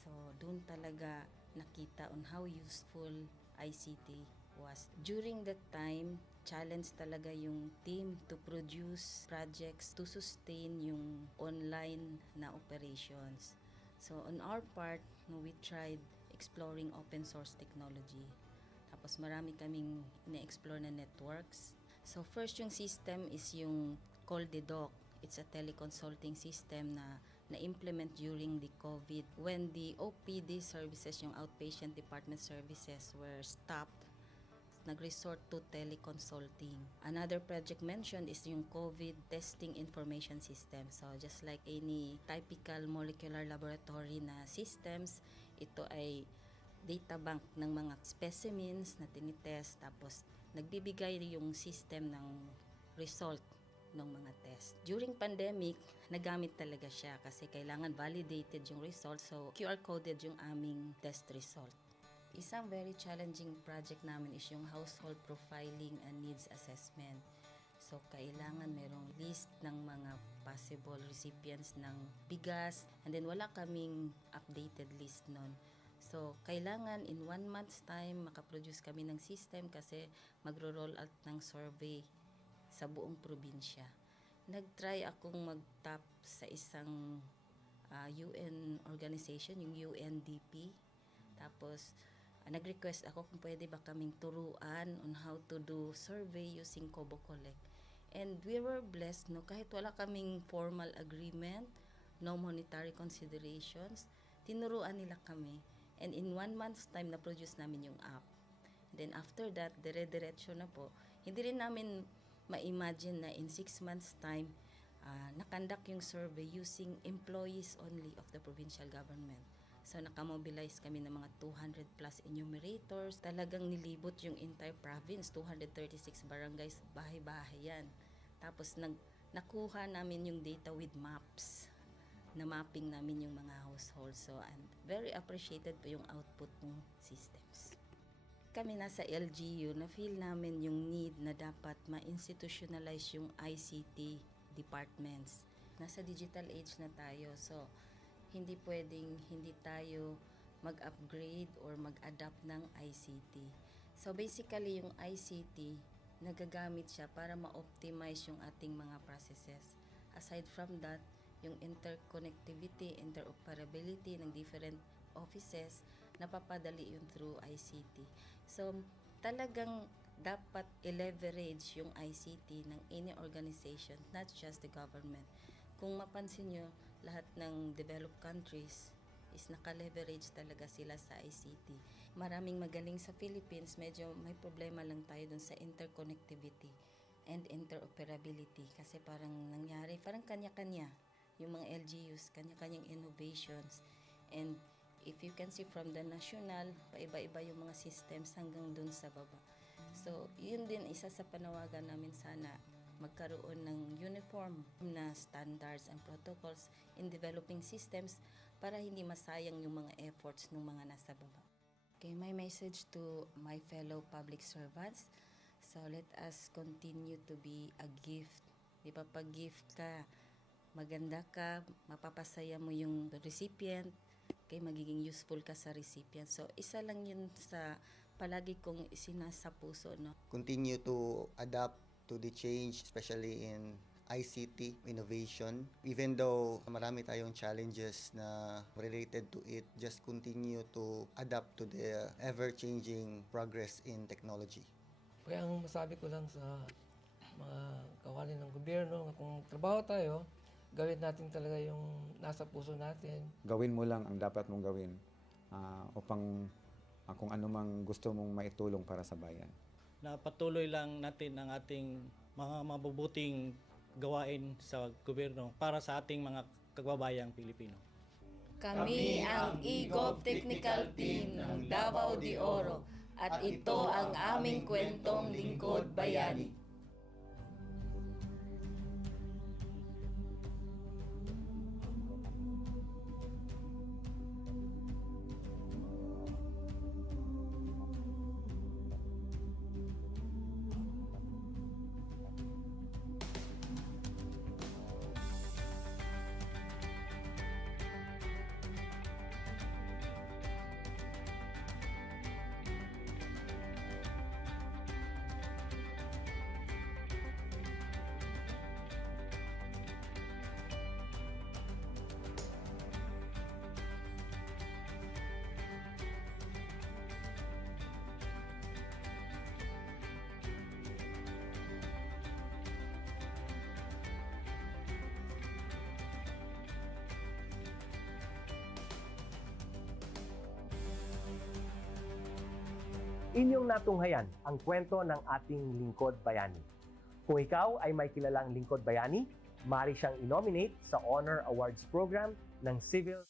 so doon talaga nakita on how useful ICT was. During that time, challenge talaga yung team to produce projects to sustain yung online na operations. So on our part, we tried exploring open source technology. Tapos marami kaming ina-explore na networks. So first yung system is yung CallDedoc. It's a teleconsulting system na na-implement during the COVID. When the OPD services, yung outpatient department services, were stopped, nag-resort to teleconsulting. Another project mentioned is yung COVID testing information system. So just like any typical molecular laboratory na systems, ito ay data bank ng mga specimens na tinitest, tapos nagbibigay yung system ng result ng mga test. During pandemic, nagamit talaga siya kasi kailangan validated yung result, so QR coded yung aming test result. Isang very challenging project namin is yung household profiling and needs assessment. So kailangan merong list ng mga possible recipients ng bigas, and then wala kaming updated list nun. So kailangan in 1 month's time makaproduce kami ng system kasi magro-roll out ng survey sa buong probinsya. Nag-try akong mag-tap sa isang UN organization, yung UNDP. Tapos nag-request ako kung pwede ba kaming turuan on how to do survey using Kobo Collect. And we were blessed, kahit wala kaming formal agreement, no monetary considerations, tinuruan nila kami. And in 1 month's time, na-produce namin yung app. Then after that, dire-diretso na po. Hindi rin namin ma-imagine na in 6 months' time, nakandak yung survey using employees only of the provincial government. So nakamobilize kami ng mga 200 plus enumerators. Talagang nilibot yung entire province, 236 barangays, bahay-bahay yan. Tapos nakuha namin yung data with maps. Na mapping namin yung mga households. So and very appreciated po yung output ng systems. Kami nasa LGU, na-feel namin yung need na dapat ma-institutionalize yung ICT departments. Nasa digital age na tayo, so hindi pwedeng hindi tayo mag-upgrade or mag-adapt ng ICT. So basically, yung ICT, nagagamit siya para ma-optimize yung ating mga processes. Aside from that, yung interconnectivity, interoperability ng different offices, napapadali yun through ICT. So, talagang dapat i-leverage yung ICT ng any organization, not just the government. Kung mapansin nyo, lahat ng developed countries is naka-leverage talaga sila sa ICT. Maraming magaling sa Philippines, medyo may problema lang tayo dun sa interconnectivity and interoperability. Kasi parang nangyari, parang kanya-kanya yung mga LGUs, kanya-kanyang innovations. And if you can see from the national, paiba-iba yung mga systems hanggang dun sa baba. So, yun din isa sa panawagan namin, sana magkaroon ng uniform na standards and protocols in developing systems para hindi masayang yung mga efforts ng mga nasa baba. Okay, my message to my fellow public servants, so let us continue to be a gift. Di ba, pag gift ka, maganda ka, mapapasaya mo yung recipient, kay magiging useful ka sa recipient. So, isa lang yun sa palagi kong isinasa puso, no? Continue to adapt to the change, especially in ICT innovation. Even though marami tayong challenges na related to it, just continue to adapt to the ever-changing progress in technology. Kaya ang masabi ko lang sa mga kawani ng gobyerno, kung trabaho tayo, gawin natin talaga yung nasa puso natin. Gawin mo lang ang dapat mong gawin upang kung ano mang gusto mong maitulong para sa bayan. Na patuloy lang natin ang ating mga mabubuting gawain sa gobyerno para sa ating mga kababayang Pilipino. Kami ang EGOV Technical Team ng Davao de Oro at ito ang aming kwentong Lingkod Bayani. Inyong natunghayan ang kwento ng ating Lingkod Bayani. Kung ikaw ay may kilalang Lingkod Bayani, maaari siyang i-nominate sa Honor Awards Program ng Civil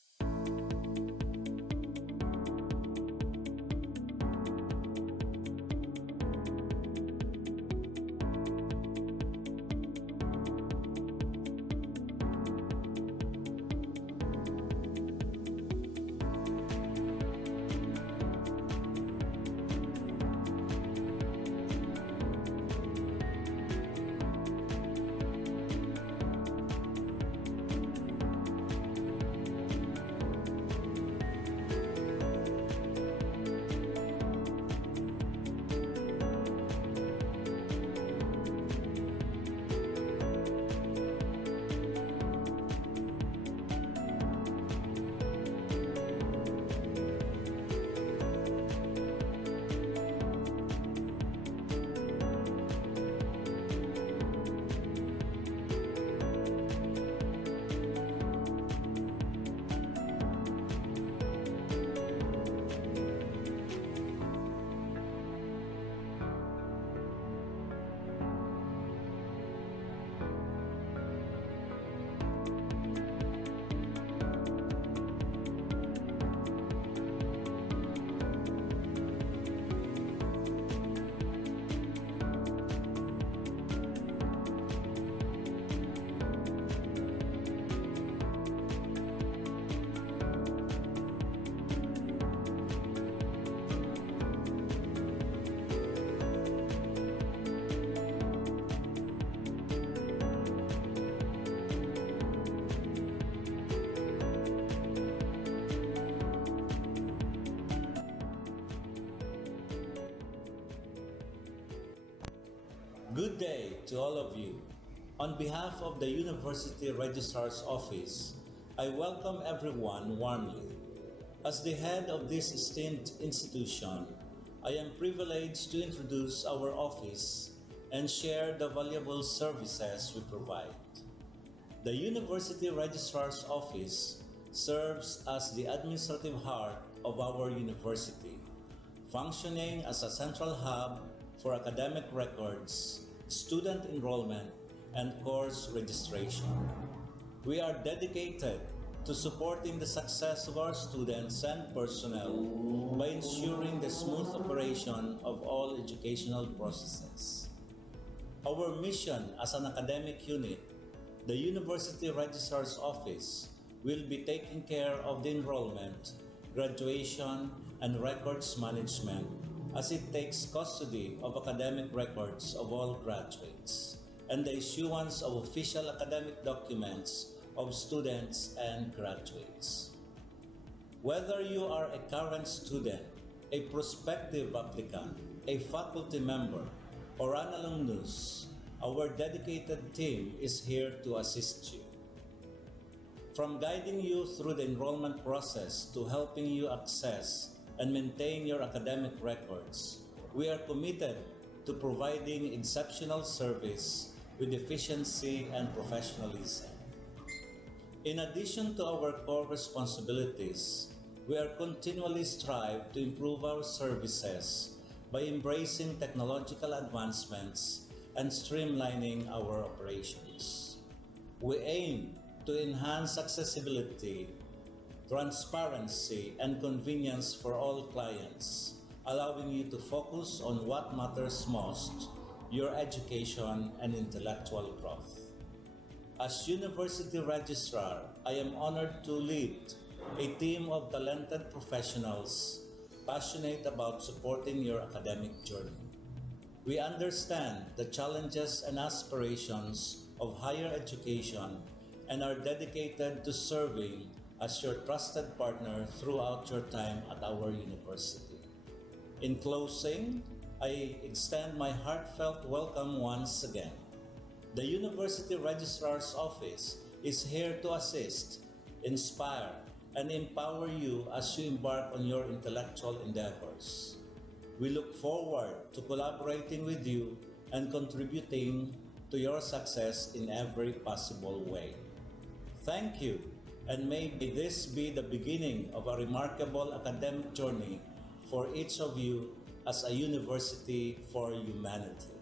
Good day to all of you. On behalf of the University Registrar's Office, I welcome everyone warmly. As the head of this esteemed institution, I am privileged to introduce our office and share the valuable services we provide. The University Registrar's Office serves as the administrative heart of our university, functioning as a central hub for academic records, student enrollment, and course registration. We are dedicated to supporting the success of our students and personnel by ensuring the smooth operation of all educational processes. Our mission as an academic unit, the University Registrar's Office, will be taking care of the enrollment, graduation, and records management as it takes custody of academic records of all graduates. and the issuance of official academic documents of students and graduates. Whether you are a current student, a prospective applicant, a faculty member, or an alumnus, our dedicated team is here to assist you. From guiding you through the enrollment process to helping you access and maintain your academic records, we are committed to providing exceptional service with efficiency and professionalism. In addition to our core responsibilities, we are continually strive to improve our services by embracing technological advancements and streamlining our operations. We aim to enhance accessibility, transparency, and convenience for all clients, allowing you to focus on what matters most, your education and intellectual growth. As University Registrar, I am honored to lead a team of talented professionals passionate about supporting your academic journey. We understand the challenges and aspirations of higher education and are dedicated to serving as your trusted partner throughout your time at our university. In closing, I extend my heartfelt welcome once again. The University Registrar's Office is here to assist, inspire, and empower you as you embark on your intellectual endeavors. We look forward to collaborating with you and contributing to your success in every possible way. Thank you, and may this be the beginning of a remarkable academic journey for each of you as a university for humanity.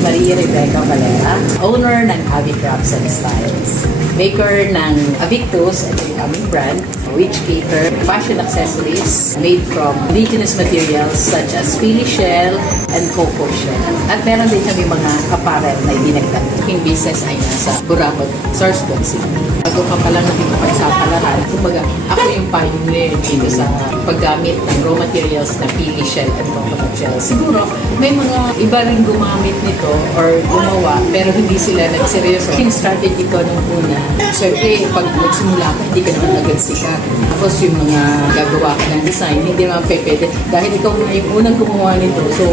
Maria Rebecca Valera, owner ng Avi Crafts and Styles. Maker ng Avictus, ito yung aming brand, which cater fashion accessories made from indigenous materials such as pili shell and cocoa shell. At meron din kami mga apparel na idinagdag. Aking business ay nasa Burabot, Sorsogon City. Bago pa pala natin pagsapalaran, kumbaga ako yung pioneer dito sa paggamit ng raw materials na pili shell at coconut shell. Siguro may mga iba rin gumamit nito or gumawa pero hindi sila nagseryoso. Yung strategy ko nung una, syempre pag nagsimula ka, hindi ka naman agad sikat. Tapos yung mga gagawa ka ng design, hindi naman pwede. Dahil ikaw na yung unang gumawa nito, so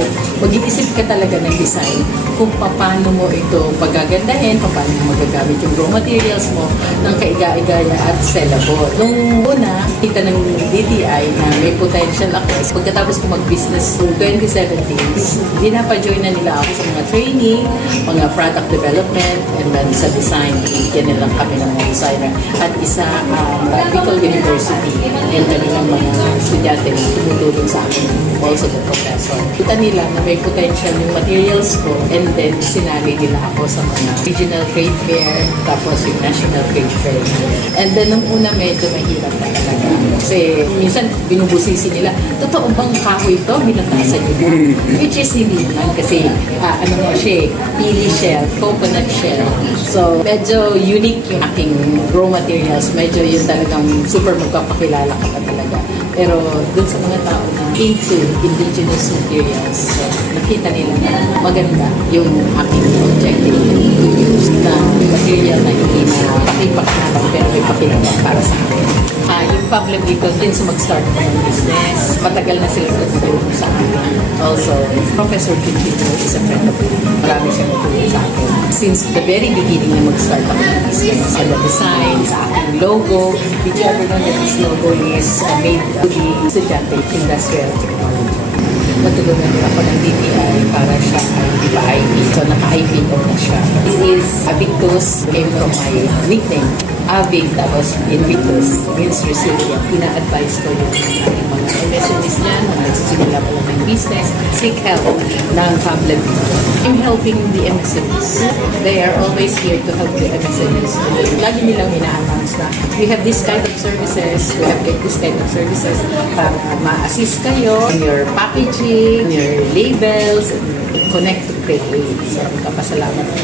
mag-iisip ka talaga ng design kung paano mo ito pagagandahin, paano mo magagamit yung raw materials mo ng kaiga-igaya at sellable. Nung una, kita ng DTI na may potential ako. Pagkatapos ko mag-business noong 2017, dinapa-join na nila ako sa mga training, mga product development, and then sa design, yan lang kami ng mga designer. At isa, Bicol University, and kanilang mga estudyante na tumutulong sa akin, also the professor. Kita nila na may potential yung materials ko, and then sinali nila ako sa mga regional trade fair, tapos yung national trade fair. And then nung una medyo mahirap na talaga. Kasi minsan binubusisi nila, totoo bang kahoy ito? Binatasan nila. Which is hindi naman kasi ano nga siya, pili shell, coconut shell. So medyo unique yung aking raw materials. Medyo yun talagang super magpapakilala ka pa talaga. Pero dun sa mga tao na into indigenous materials, so, nakita nila na maganda yung aking objective to use na material na hindi na pakipakinaban pero may pakinaban para sa akin. Yung Pablo dito din sa mag-start ng business. Matagal na sila tutulong sa akin. Also, Professor Chichino is a friend of mine. Marami siyang tutulong sa akin. Since the very beginning na mag-start ako ng business. Sa design, sa aking logo. Did you ever know that this logo is made to the estudyante industrial technology? Natulungan din ako ng DTI para siya ay ipa-IP. So, naka-IPO na siya. This is Avictus, came from my nickname. Avig, tapos Invictus, means resilient. Ina-advise ko yung mga MSMEs dyan, mga nagsisimula pa lang ng business, seek help ng Pablo. I'm helping the MSMEs. They are always here to help the MSMEs. Lagi nilang ina-announce na we have this kind of services, we have this kind of services para ma-assist kayo in your packaging, your labels, connect to create. So, kapasalamat ko.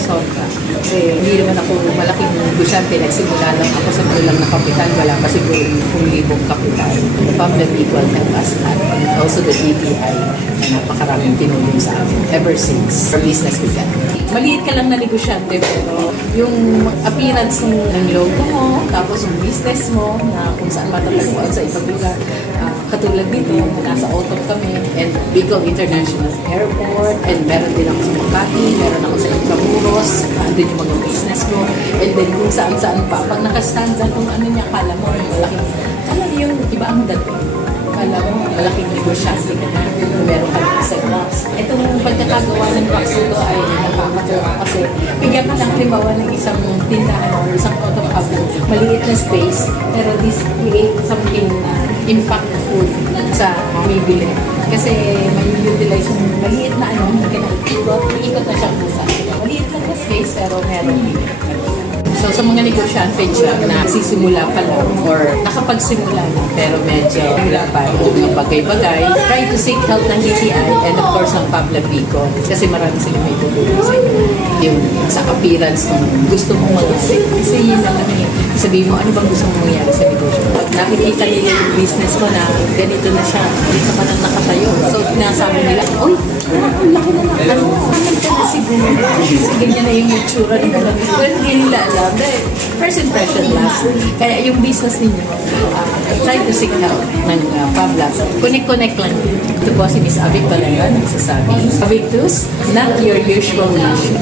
Sobra. Kasi hindi naman ako malaking negosyante. Nagsimula lang ako sa lang na kapital. Wala pa siguro 10,000 kapital. The public equal help us at also the DTI na napakaraming tinulong sa amin ever since our business began. Maliit ka lang na negosyante pero yung appearance ng logo mo, tapos yung business mo na kung saan matatagpuan sa ibang lugar. Katulad dito, nasa Otop kami, and Bicol International Airport, and meron din ako sa Makati, meron ako sa Intramuros, andun yung mga business ko, and then kung saan-saan pa. Pag nakastand na kung ano niya, kala mo, yung iba ang dating. Kala mo, malaking negosyante ka na, meron ka lang sa box. Itong pagkakagawa ng box ito ay nakakatawa kasi bigyan ka lang halimbawa ng isang tindahan o isang auto cabinet, maliit na space, pero this create something impactful sa bibili. Kasi may utilize yung maliit na hindi ka na-ikot na siyang pusa. Maliit lang na space, pero meron din. So sa mga negosyante dyan na sisimula pa lang or nakapagsimula na pero medyo wala pa yung mga bagay-bagay, try to seek help ng DTI and of course ng Pablo Bicol kasi marami sila may tutulong sa inyo. Yung sa appearance ng gusto mong mag-isip. Kasi yun lang naman yun. Sabihin mo, ano bang gusto mong mangyari sa negosyo? Pag nakikita nila yung business mo na ganito na siya, dito ka nang nakatayo. So pinasabi nila, uy, ang laki na lang. Ano ka na siguro? Kasi ganyan na yung itsura ng mga. Well, hindi nila alam. Dahil first impression last. Kaya yung business ninyo, try to seek help ng Pablo. Connect lang. Ito po si Miss Avic Valera nagsasabi. Avictus, not your usual nation.